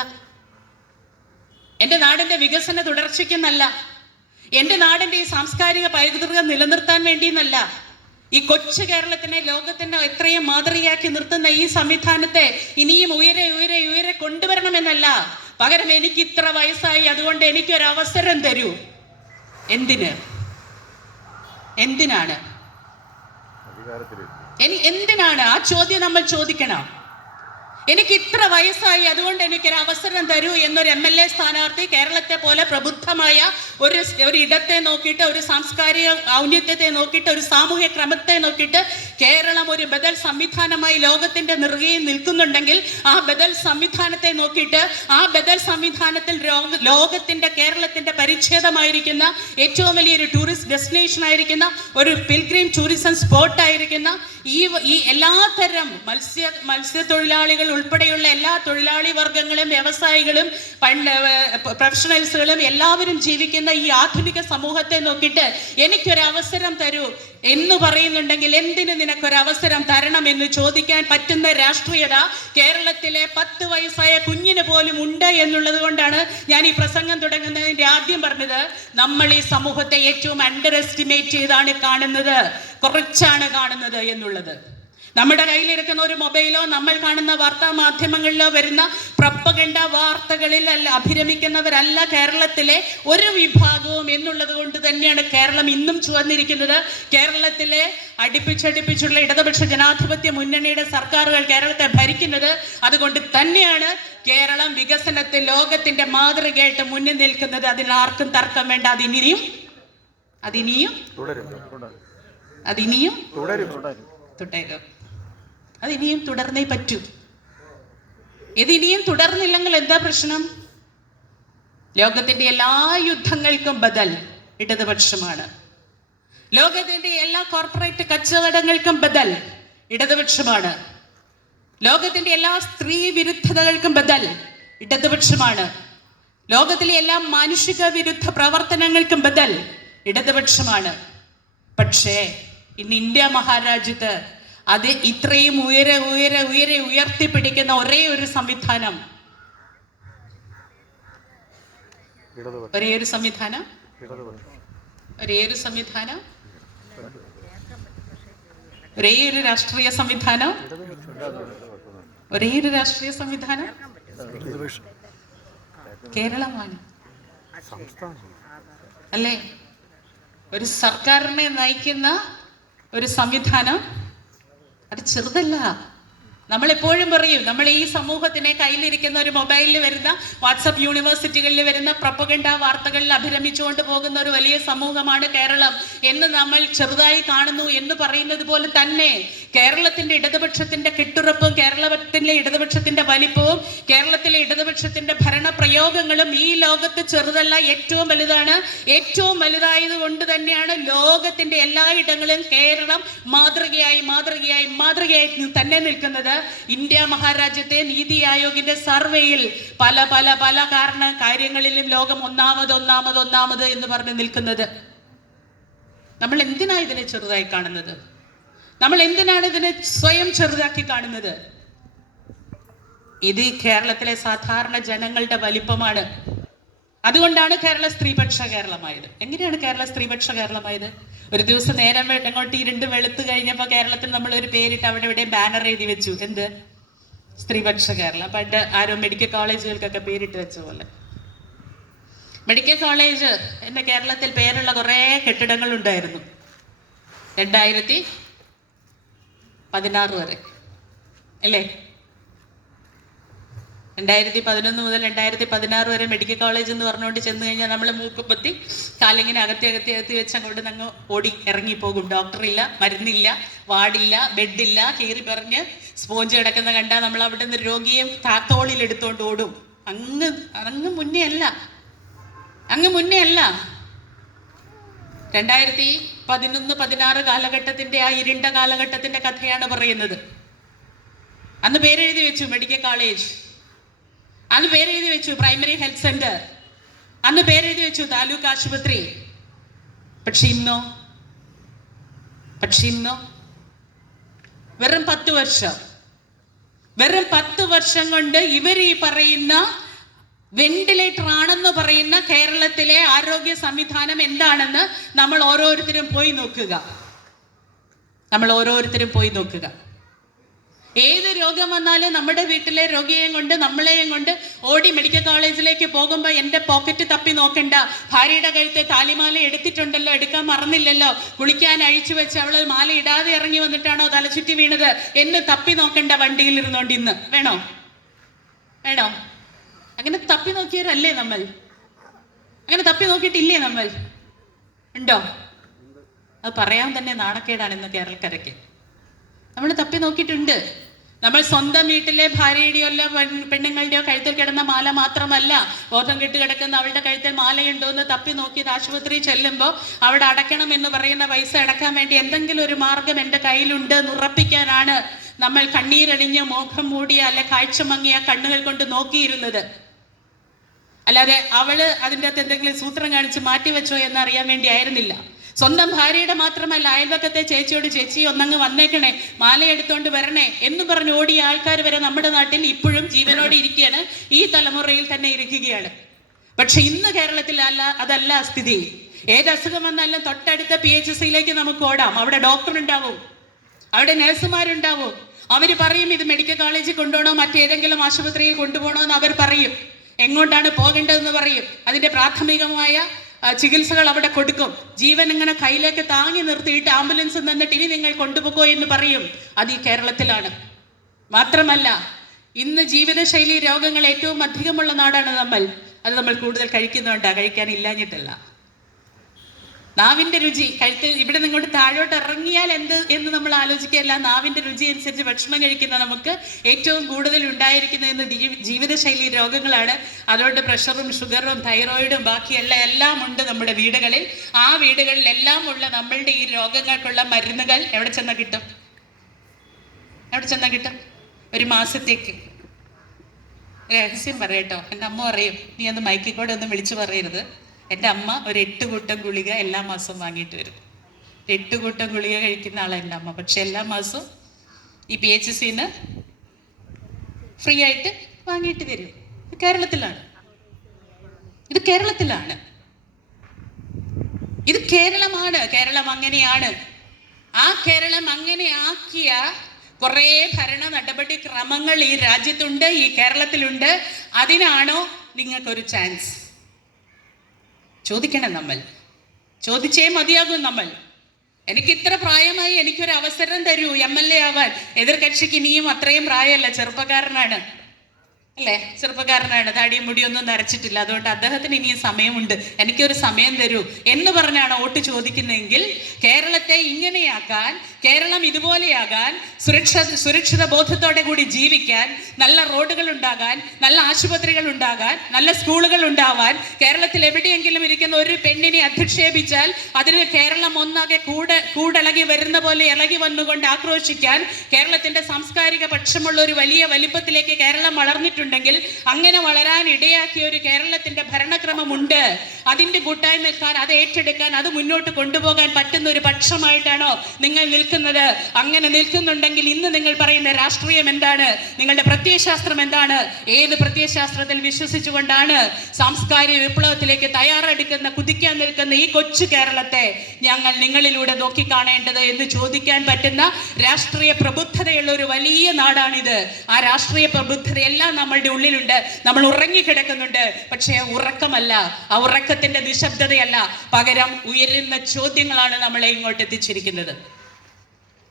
എൻ്റെ നാടിൻ്റെ വികസന തുടർച്ചയ്ക്കെന്നല്ല, എൻ്റെ നാടിൻ്റെ ഈ സാംസ്കാരിക പൈതൃകം നിലനിർത്താൻ വേണ്ടിയെന്നല്ല, ഈ കൊച്ചു കേരളത്തിനെ ലോകത്തിന് എത്രയും മാതൃകയാക്കി നിർത്തുന്ന ഈ സംവിധാനത്തെ ഇനിയും ഉയരെ കൊണ്ടുവരണമെന്നല്ല. പകരം എനിക്ക് ഇത്ര വയസ്സായി, അതുകൊണ്ട് എനിക്കൊരവസരം തരൂ. എന്തിനാണ് ആ ചോദ്യം നമ്മൾ ചോദിക്കണം. എനിക്ക് ഇത്ര വയസ്സായി, അതുകൊണ്ട് എനിക്കൊരു അവസരം തരൂ എന്നൊരു MLA സ്ഥാനാർത്ഥി കേരളത്തെ പോലെ പ്രബുദ്ധമായ ഒരു ഇടത്തെ നോക്കിയിട്ട്, ഒരു സാംസ്കാരിക ഔന്നത്യത്തെ നോക്കിയിട്ട്, ഒരു സാമൂഹ്യ ക്രമത്തെ നോക്കിയിട്ട് കേരളം ഒരു ബദൽ സംവിധാനമായി ലോകത്തിന്റെ നെറുകയിൽ നിൽക്കുന്നുണ്ടെങ്കിൽ ആ ബദൽ സംവിധാനത്തെ നോക്കിയിട്ട്, ആ ബദൽ സംവിധാനത്തിൽ ലോകത്തിന്റെ കേരളത്തിന്റെ പരിച്ഛേദമായിരിക്കുന്ന ഏറ്റവും വലിയൊരു ടൂറിസ്റ്റ് ഡെസ്റ്റിനേഷൻ ആയിരിക്കുന്ന ഒരു പിൽഗ്രിം ടൂറിസം സ്പോട്ട് ആയിരിക്കുന്ന ഈ എല്ലാത്തരം മത്സ്യത്തൊഴിലാളികൾ ഉൾപ്പെടെയുള്ള എല്ലാ തൊഴിലാളി വർഗങ്ങളും വ്യവസായികളും പ്രൊഫഷണൽസുകളും എല്ലാവരും ജീവിക്കുന്ന ഈ ആധുനിക സമൂഹത്തെ നോക്കിയിട്ട് എനിക്കൊരു അവസരം തരൂ എന്ന് പറയുന്നുണ്ടെങ്കിൽ എന്തിന് നിനക്കൊരവസരം തരണം എന്ന് ചോദിക്കാൻ പറ്റുന്ന രാഷ്ട്രീയത കേരളത്തിലെ 10 വയസ്സായ കുഞ്ഞിന് പോലും ഉണ്ട് എന്നുള്ളത് കൊണ്ടാണ് ഞാൻ ഈ പ്രസംഗം തുടങ്ങുന്നതിൻ്റെ ആദ്യം പറഞ്ഞത്. നമ്മൾ ഈ സമൂഹത്തെ ഏറ്റവും അണ്ടർ എസ്റ്റിമേറ്റ് ചെയ്താണ് കാണുന്നത്, കുറച്ചാണ് കാണുന്നത് എന്നുള്ളത്. നമ്മുടെ കയ്യിലിരിക്കുന്ന ഒരു മൊബൈലോ നമ്മൾ കാണുന്ന വാർത്താ മാധ്യമങ്ങളിലോ വരുന്ന പ്രൊപ്പഗണ്ട വാർത്തകളിൽ അഭിരമിക്കുന്നവരല്ല കേരളത്തിലെ ഒരു വിഭാഗവും എന്നുള്ളത് കൊണ്ട് തന്നെയാണ് കേരളം ഇന്നും ചുവന്നിരിക്കുന്നത്. കേരളത്തിലെ അടുപ്പിച്ചുള്ള ഇടതുപക്ഷ ജനാധിപത്യ മുന്നണിയുടെ സർക്കാരുകൾ കേരളത്തെ ഭരിക്കുന്നത്. അതുകൊണ്ട് തന്നെയാണ് കേരളം വികസനത്തിൽ ലോകത്തിന്റെ മാതൃകയായിട്ട് മുന്നിൽ നിൽക്കുന്നത്. അതിനാർക്കും തർക്കം വേണ്ട. അതിനിയും തുടരും. അതിനിയും തുടർന്നേ പറ്റൂ. ഇതിനിയും തുടർന്നില്ലെങ്കിൽ എന്താ പ്രശ്നം? ലോകത്തിന്റെ എല്ലാ യുദ്ധങ്ങൾക്കും ബദൽ ഇടതുപക്ഷമാണ്. ലോകത്തിന്റെ എല്ലാ കോർപ്പറേറ്റ് കച്ചവടങ്ങൾക്കും ബദൽ ഇടതുപക്ഷമാണ്. ലോകത്തിന്റെ എല്ലാ സ്ത്രീ വിരുദ്ധതകൾക്കും ബദൽ ഇടതുപക്ഷമാണ്. ലോകത്തിലെ എല്ലാ മാനുഷിക വിരുദ്ധ പ്രവർത്തനങ്ങൾക്കും ബദൽ ഇടതുപക്ഷമാണ്. പക്ഷേ ഇന്ന് ഇന്ത്യ മഹാരാജ്യത്ത് അത് ഇത്രയും ഉയരെ ഉയർത്തിപ്പിടിക്കുന്ന ഒരേ ഒരു സംവിധാനം, ഒരേ ഒരു രാഷ്ട്രീയ സംവിധാനം കേരളമാണ്. അല്ലേ? ഒരു സർക്കാരിനെ നയിക്കുന്ന ഒരു സംവിധാനം അത് ചെറുതല്ല. നമ്മളെപ്പോഴും പറയും, നമ്മൾ ഈ സമൂഹത്തിനെ കയ്യിലിരിക്കുന്ന ഒരു മൊബൈലിൽ വരുന്ന വാട്സപ്പ് യൂണിവേഴ്സിറ്റികളിൽ വരുന്ന പ്രൊപ്പഗണ്ട വാർത്തകളിൽ അഭിരമിച്ചുകൊണ്ട് പോകുന്ന ഒരു വലിയ സമൂഹമാണ് കേരളം എന്ന് നമ്മൾ ചെറുതായി കാണുന്നു എന്ന് പറയുന്നത് പോലെ തന്നെ കേരളത്തിന്റെ ഇടതുപക്ഷത്തിന്റെ കെട്ടുറപ്പും കേരളത്തിലെ ഇടതുപക്ഷത്തിന്റെ വലിപ്പവും കേരളത്തിലെ ഇടതുപക്ഷത്തിന്റെ ഭരണ പ്രയോഗങ്ങളും ഈ ലോകത്ത് ചെറുതല്ല, ഏറ്റവും വലുതാണ്. ഏറ്റവും വലുതായത് കൊണ്ട് തന്നെയാണ് ലോകത്തിന്റെ എല്ലായിടങ്ങളിലും കേരളം മാതൃകയായി മാതൃകയായി മാതൃകയായി തന്നെ നിൽക്കുന്നത്. ഇന്ത്യ മഹാരാജ്യത്തെ നീതി ആയോഗിന്റെ സർവേയിൽ പല പല പല കാര്യങ്ങളിലും ലോകം ഒന്നാമത് എന്ന് പറഞ്ഞ് നിൽക്കുന്നത്. നമ്മൾ എന്തിനാ ഇതിനെ ചെറുതായി കാണുന്നത്? നമ്മൾ എന്തിനാണ് ഇതിനെ സ്വയം ചെറുതാക്കി കാണുന്നത്? ഇത് കേരളത്തിലെ സാധാരണ ജനങ്ങളുടെ വലിപ്പമാണ്. അതുകൊണ്ടാണ് കേരള സ്ത്രീപക്ഷ കേരളമായത്. എങ്ങനെയാണ് കേരള സ്ത്രീപക്ഷ കേരളമായത്? ഒരു ദിവസം നേരം അങ്ങോട്ട് ഇരുണ്ട് വെളുത്ത് കഴിഞ്ഞപ്പോൾ കേരളത്തിൽ നമ്മൾ ഒരു പേരിട്ട് അവിടെ ഇവിടെ ബാനർ എഴുതി വെച്ചു. എന്ത്? സ്ത്രീപക്ഷ കേരളം. പണ്ട് ആരോ മെഡിക്കൽ കോളേജുകൾക്കൊക്കെ പേരിട്ട് വെച്ച പോലെ. മെഡിക്കൽ കോളേജ് എന്ന കേരളത്തിൽ പേരുള്ള കുറേ കെട്ടിടങ്ങൾ ഉണ്ടായിരുന്നു 2016 വരെ, അല്ലേ? 2011 മുതൽ 2016 വരെ മെഡിക്കൽ കോളേജ് എന്ന് പറഞ്ഞുകൊണ്ട് ചെന്ന് കഴിഞ്ഞാൽ നമ്മൾ മൂക്കുപത്തി കാലിങ്ങനെ അകത്തി വെച്ച് അങ്ങോട്ട് അങ്ങ് ഓടി ഇറങ്ങിപ്പോകും. ഡോക്ടറില്ല, മരുന്നില്ല, വാർഡില്ല, ബെഡില്ല, കീറി പറഞ്ഞ് സ്പോഞ്ച് കിടക്കുന്ന കണ്ടാൽ നമ്മൾ അവിടെ നിന്ന് രോഗിയെ താത്തോളിൽ എടുത്തോണ്ട് ഓടും. അങ്ങ് മുന്നേ അല്ല 2011-16 കാലഘട്ടത്തിന്റെ ആ ഇരുണ്ട കാലഘട്ടത്തിന്റെ കഥയാണ് പറയുന്നത്. അന്ന് പേരെഴുതി വെച്ചു മെഡിക്കൽ കോളേജ്, അന്ന് പേരെഴുതി വെച്ചു പ്രൈമറി ഹെൽത്ത് സെന്റർ, അന്ന് പേരെഴുതി വെച്ചു താലൂക്ക് ആശുപത്രി. പക്ഷെ ഇന്നോ വെറും 10 വർഷം കൊണ്ട് ഇവർ ഈ പറയുന്ന വെന്റിലേറ്റർ ആണെന്ന് പറയുന്ന കേരളത്തിലെ ആരോഗ്യ സംവിധാനം എന്താണെന്ന് നമ്മൾ ഓരോരുത്തരും പോയി നോക്കുക. ഏത് രോഗം വന്നാലും നമ്മുടെ വീട്ടിലെ രോഗിയെയും കൊണ്ട് നമ്മളെയും കൊണ്ട് ഓടി മെഡിക്കൽ കോളേജിലേക്ക് പോകുമ്പോൾ എൻ്റെ പോക്കറ്റ് തപ്പി നോക്കണ്ട, ഭാര്യയുടെ കഴുത്ത് താലിമാല എടുത്തിട്ടുണ്ടല്ലോ, എടുക്കാൻ മറന്നില്ലല്ലോ, കുളിക്കാൻ അഴിച്ചു വെച്ച് അവള് മാല ഇടാതെ ഇറങ്ങി വന്നിട്ടാണോ തലചുറ്റി വീണത് എന്ന് തപ്പി നോക്കണ്ട വണ്ടിയിൽ ഇരുന്നോണ്ട്. ഇന്ന് വേണോ? അങ്ങനെ തപ്പി നോക്കിയവരല്ലേ നമ്മൾ? അങ്ങനെ തപ്പി നോക്കിയിട്ടില്ലേ നമ്മൾ? ഉണ്ടോ? അത് പറയാൻ തന്നെ നാണക്കേടാണ് ഇന്ന് കേരളക്കരയ്ക്ക്. നമ്മൾ തപ്പി നോക്കിയിട്ടുണ്ട്. നമ്മൾ സ്വന്തം വീട്ടിലെ ഭാര്യയുടെയോ അല്ല പെണ്ണുങ്ങളുടെയോ കഴുത്തിൽ കിടന്ന മാല മാത്രമല്ല, ബോധം കെട്ട് കിടക്കുന്ന അവളുടെ കഴുത്തിൽ മാലയുണ്ടോ എന്ന് തപ്പി നോക്കിയത് ആശുപത്രി ചെല്ലുമ്പോൾ അവിടെ അടയ്ക്കണം എന്ന് പറയുന്ന പൈസ അടക്കാൻ വേണ്ടി എന്തെങ്കിലും ഒരു മാർഗം എൻ്റെ കയ്യിലുണ്ട് എന്ന് ഉറപ്പിക്കാനാണ് നമ്മൾ കണ്ണീരണിഞ്ഞ് മോഹം മൂടിയ അല്ലെ കാഴ്ച മങ്ങിയ കണ്ണുകൾ കൊണ്ട് നോക്കിയിരുന്നത്. അല്ലാതെ അവള് അതിൻ്റെ അകത്ത് എന്തെങ്കിലും സൂത്രം കാണിച്ച് മാറ്റിവെച്ചോ എന്നറിയാൻ വേണ്ടി ആയിരുന്നില്ല. സ്വന്തം ഭാര്യയുടെ മാത്രമല്ല, അയൽവക്കത്തെ ചേച്ചിയോട് ചേച്ചി ഒന്നങ്ങ് വന്നേക്കണേ, മാല എടുത്തോണ്ട് വരണേ എന്ന് പറഞ്ഞ് ഓടിയ ആൾക്കാർ വരെ നമ്മുടെ നാട്ടിൽ ഇപ്പോഴും ജീവനോടെ ഇരിക്കുകയാണ്, ഈ തലമുറയിൽ തന്നെ ഇരിക്കുകയാണ്. പക്ഷെ ഇന്ന് കേരളത്തിൽ അതല്ല സ്ഥിതി. ഏത് അസുഖം വന്നാലും തൊട്ടടുത്ത PHCയിലേക്ക് നമുക്ക് ഓടാം. അവിടെ ഡോക്ടർ ഉണ്ടാവും, അവിടെ നഴ്സുമാരുണ്ടാവും. അവർ പറയും ഇത് മെഡിക്കൽ കോളേജിൽ കൊണ്ടുപോകണോ മറ്റേതെങ്കിലും ആശുപത്രിയിൽ കൊണ്ടുപോകണോ എന്ന് അവർ പറയും. എങ്ങോട്ടാണ് പോകേണ്ടതെന്ന് പറയും. അതിൻ്റെ പ്രാഥമികമായ ചികിത്സകൾ അവിടെ കൊടുക്കും. ജീവൻ ഇങ്ങനെ കയ്യിലേക്ക് താങ്ങി നിർത്തിയിട്ട് ആംബുലൻസ് നിന്നിട്ട് ഇനി നിങ്ങൾ കൊണ്ടുപോകോ എന്ന് പറയും. അത് ഈ കേരളത്തിലാണ്. മാത്രമല്ല ഇന്ന് ജീവിതശൈലി രോഗങ്ങൾ ഏറ്റവും അധികമുള്ള നാടാണ് നമ്മൾ. അത് നമ്മൾ കൂടുതൽ കഴിക്കുന്നുണ്ടാ, കഴിക്കാനില്ലാഞ്ഞിട്ടല്ല. നാവിൻ്റെ രുചി കഴുത്തിൽ ഇവിടെ നിങ്ങോട്ട് താഴോട്ട് ഇറങ്ങിയാൽ എന്ന് നമ്മൾ ആലോചിക്കുകയല്ല. നാവിൻ്റെ രുചി അനുസരിച്ച് ഭക്ഷണം കഴിക്കുന്ന നമുക്ക് ഏറ്റവും കൂടുതൽ ഉണ്ടായിരിക്കുന്ന ജീവിതശൈലി രോഗങ്ങളാണ്. അതുകൊണ്ട് പ്രഷറും ഷുഗറും തൈറോയിഡും ബാക്കിയുള്ള എല്ലാം ഉണ്ട് നമ്മുടെ വീടുകളിൽ. ആ വീടുകളിലെല്ലാം ഉള്ള നമ്മളുടെ ഈ രോഗങ്ങൾക്കുള്ള മരുന്നുകൾ എവിടെ ചെന്നാൽ കിട്ടും? ഒരു മാസത്തേക്ക് രഹസ്യം പറയട്ടോ, എൻ്റെ അമ്മ പറയും, നീ അത് മൈക്കിക്കൂടെ ഒന്നും വിളിച്ചു പറയരുത്. എൻ്റെ അമ്മ ഒരു 8 കൂട്ടം ഗുളിക എല്ലാ മാസവും വാങ്ങിയിട്ട് വരും. 8 കൂട്ടം ഗുളിക കഴിക്കുന്ന ആളാണ് എൻ്റെ അമ്മ. പക്ഷെ എല്ലാ മാസവും ഈ PHCന്ന് ഫ്രീ ആയിട്ട് വാങ്ങിയിട്ട് തരും. ഇത് കേരളത്തിലാണ്. ഇത് കേരളമാണ്. കേരളം അങ്ങനെയാണ്. ആ കേരളം അങ്ങനെ ആക്കിയ കുറേ ഭരണ നടപടി ക്രമങ്ങൾ ഈ രാജ്യത്തുണ്ട്, ഈ കേരളത്തിലുണ്ട്. അതിനാണോ നിങ്ങൾക്കൊരു ചാൻസ്? ചോദിക്കണം. നമ്മൾ ചോദിച്ചേ മതിയാകും. നമ്മൾ എനിക്ക് ഇത്ര പ്രായമായി, എനിക്കൊരു അവസരം തരൂ MLA ആവാൻ. എതിർകക്ഷിക്ക് ഇനിയും അത്രയും പ്രായമല്ല, ചെറുപ്പക്കാരനാണ് അല്ലേ, ചെറുപ്പക്കാരനാണ്, താടിയും മുടിയൊന്നും നരച്ചിട്ടില്ല, അതുകൊണ്ട് അദ്ദേഹത്തിന് ഇനിയും സമയമുണ്ട്, എനിക്കൊരു സമയം തരൂ എന്ന് പറഞ്ഞാണ് വോട്ട് ചോദിക്കുന്നതെങ്കിൽ കേരളത്തെ ഇങ്ങനെയാക്കാൻ, കേരളം ഇതുപോലെയാകാൻ, സുരക്ഷിത ബോധത്തോടെ കൂടി ജീവിക്കാൻ, നല്ല റോഡുകൾ ഉണ്ടാകാൻ, നല്ല ആശുപത്രികൾ ഉണ്ടാകാൻ, നല്ല സ്കൂളുകൾ ഉണ്ടാവാൻ, കേരളത്തിൽ എവിടെയെങ്കിലും ഇരിക്കുന്ന ഒരു പെണ്ണിനെ അധിക്ഷേപിച്ചാൽ അതിന് കേരളം ഒന്നാകെ കൂടിളകി വരുന്ന പോലെ ഇളകി വന്നുകൊണ്ട് ആക്രോശിക്കാൻ, കേരളത്തിന്റെ സാംസ്കാരിക പക്ഷമുള്ള ഒരു വലിയ വലിപ്പത്തിലേക്ക് കേരളം വളർന്നിട്ടുണ്ടെങ്കിൽ, അങ്ങനെ വളരാൻ ഇടയാക്കിയ ഒരു കേരളത്തിന്റെ ഭരണക്രമമുണ്ട്. അതിന്റെ കൂട്ടായി നിൽക്കാൻ, അത് ഏറ്റെടുക്കാൻ, അത് മുന്നോട്ട് കൊണ്ടുപോകാൻ പറ്റുന്ന ഒരു പക്ഷമായിട്ടാണോ നിങ്ങൾ നിൽക്കുന്നത്? അങ്ങനെ നിൽക്കുന്നുണ്ടെങ്കിൽ ഇന്ന് നിങ്ങൾ പറയുന്ന രാഷ്ട്രീയം എന്താണ്? നിങ്ങളുടെ പ്രത്യയശാസ്ത്രം എന്താണ്? ഏത് പ്രത്യയശാസ്ത്രത്തിൽ വിശ്വസിച്ചുകൊണ്ടാണ് സാംസ്കാരിക വിപ്ലവത്തിലേക്ക് തയ്യാറെടുക്കുന്ന, കുതിക്കാൻ നിൽക്കുന്ന ഈ കൊച്ചു കേരളത്തെ ഞങ്ങൾ നിങ്ങളിലൂടെ നോക്കിക്കാണേണ്ടത് എന്ന് ചോദിക്കാൻ പറ്റുന്ന രാഷ്ട്രീയ പ്രബുദ്ധതയുള്ള ഒരു വലിയ നാടാണിത്. ആ രാഷ്ട്രീയ പ്രബുദ്ധതയെല്ലാം നമ്മളുടെ ഉള്ളിലുണ്ട്. നമ്മൾ ഉറങ്ങിക്കിടക്കുന്നുണ്ട്, പക്ഷേ ഉറക്കമല്ല, ആ ഉറക്കത്തിന്റെ നിശബ്ദതയല്ല, പകരം ഉയരുന്ന ചോദ്യങ്ങളാണ് നമ്മളെ ഇങ്ങോട്ട് എത്തിച്ചിരിക്കുന്നത്.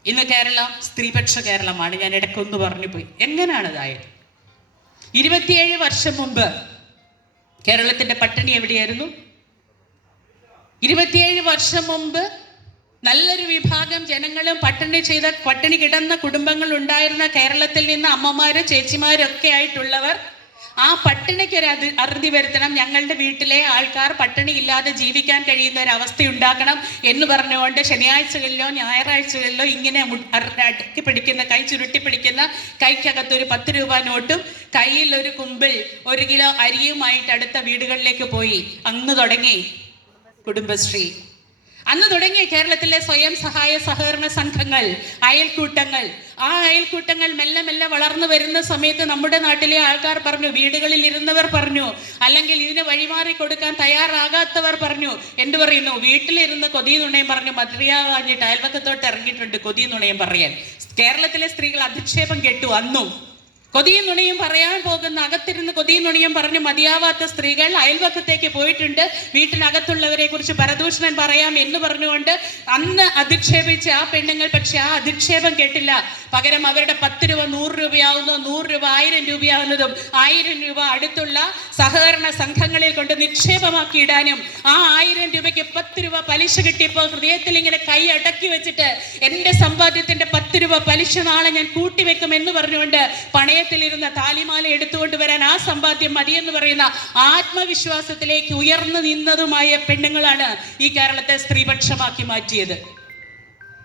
ഇന്ന് കേരളം സ്ത്രീപക്ഷ കേരളമാണ്. ഞാൻ ഇടയ്ക്കൊന്ന് പറഞ്ഞു പോയി, എങ്ങനെയാണ് അതായത്? 27 വർഷം മുമ്പ് കേരളത്തിന്റെ പട്ടിണി എവിടെയായിരുന്നു? 27 വർഷം മുമ്പ് നല്ലൊരു വിഭാഗം ജനങ്ങളും പട്ടിണി കിടന്ന കുടുംബങ്ങൾ ഉണ്ടായിരുന്ന കേരളത്തിൽ നിന്ന് അമ്മമാരും ചേച്ചിമാരൊക്കെ ആയിട്ടുള്ളവർ ആ പട്ടിണിക്ക് ഒരു അറുതി വരുത്തണം, ഞങ്ങളുടെ വീട്ടിലെ ആൾക്കാർ പട്ടിണി ഇല്ലാതെ ജീവിക്കാൻ കഴിയുന്ന ഒരു അവസ്ഥ ഉണ്ടാക്കണം എന്ന് പറഞ്ഞുകൊണ്ട് ശനിയാഴ്ചകളിലോ ഞായറാഴ്ചകളിലോ ഇങ്ങനെ അടുക്കി പിടിക്കുന്ന, കൈ ചുരുട്ടി പിടിക്കുന്ന, കൈക്കകത്ത് ഒരു 10 രൂപ നോട്ടും കയ്യിൽ ഒരു കുമ്പിൾ 1 കിലോ അരിയുമായിട്ട് അടുത്ത വീടുകളിലേക്ക് പോയി. അന്ന് തുടങ്ങി കുടുംബശ്രീ. അന്ന് തുടങ്ങിയ കേരളത്തിലെ സ്വയം സഹായ സഹകരണ സംഘങ്ങൾ, അയൽക്കൂട്ടങ്ങൾ. ആ അയൽക്കൂട്ടങ്ങൾ മെല്ലെ മെല്ലെ വളർന്നു വരുന്ന സമയത്ത് നമ്മുടെ നാട്ടിലെ ആൾക്കാർ പറഞ്ഞു, വീടുകളിൽ ഇരുന്നവർ പറഞ്ഞു, അല്ലെങ്കിൽ ഇതിന് വഴിമാറി കൊടുക്കാൻ തയ്യാറാകാത്തവർ പറഞ്ഞു, എന്ത് പറയുന്നു? വീട്ടിലിരുന്ന് കൊതി നുണയും പറഞ്ഞു മതിയാവാഞ്ഞിട്ട് അയൽവക്കത്തോട്ട് ഇറങ്ങിയിട്ടുണ്ട് കൊതി നുണയും പറയാൻ. കേരളത്തിലെ സ്ത്രീകൾ അധിക്ഷേപം കേട്ടു. അന്നും കൊതിയും നുണയും പറയാൻ പോകുന്ന, അകത്തിരുന്ന് കൊതിയും നുണയും പറഞ്ഞു മതിയാവാത്ത സ്ത്രീകൾ അയൽവക്കത്തേക്ക് പോയിട്ടുണ്ട്, വീട്ടിനകത്തുള്ളവരെ കുറിച്ച് പരദൂഷണം പറയാം എന്ന് പറഞ്ഞുകൊണ്ട് അന്ന് അധിക്ഷേപിച്ച ആ പെണ്ണുങ്ങൾ പക്ഷെ ആ അധിക്ഷേപം കേട്ടില്ല. പകരം അവരുടെ 10 രൂപ 100 രൂപയാവുന്നു, 100 രൂപ 1000 രൂപയാവുന്നതും 1000 രൂപ അടുത്തുള്ള സഹകരണ സംഘങ്ങളിൽ കൊണ്ട് നിക്ഷേപമാക്കി ഇടാനും, ആ 1000 രൂപയ്ക്ക് 10 രൂപ പലിശ കിട്ടിയപ്പോൾ ഹൃദയത്തിൽ ഇങ്ങനെ കൈ അടക്കി വെച്ചിട്ട് എന്റെ സമ്പാദ്യത്തിന്റെ 10 രൂപ പലിശ നാളെ ഞാൻ കൂട്ടിവെക്കും എന്ന് പറഞ്ഞുകൊണ്ട് പണയത്തിലിരുന്ന താലിമാല എടുത്തുകൊണ്ട് വരാൻ ആ സമ്പാദ്യം മതിയെന്ന് പറയുന്ന ആത്മവിശ്വാസത്തിലേക്ക് ഉയർന്നു നിന്നതുമായ പെണ്ണുങ്ങളാണ് ഈ കേരളത്തെ സ്ത്രീപക്ഷമാക്കി മാറ്റിയത്.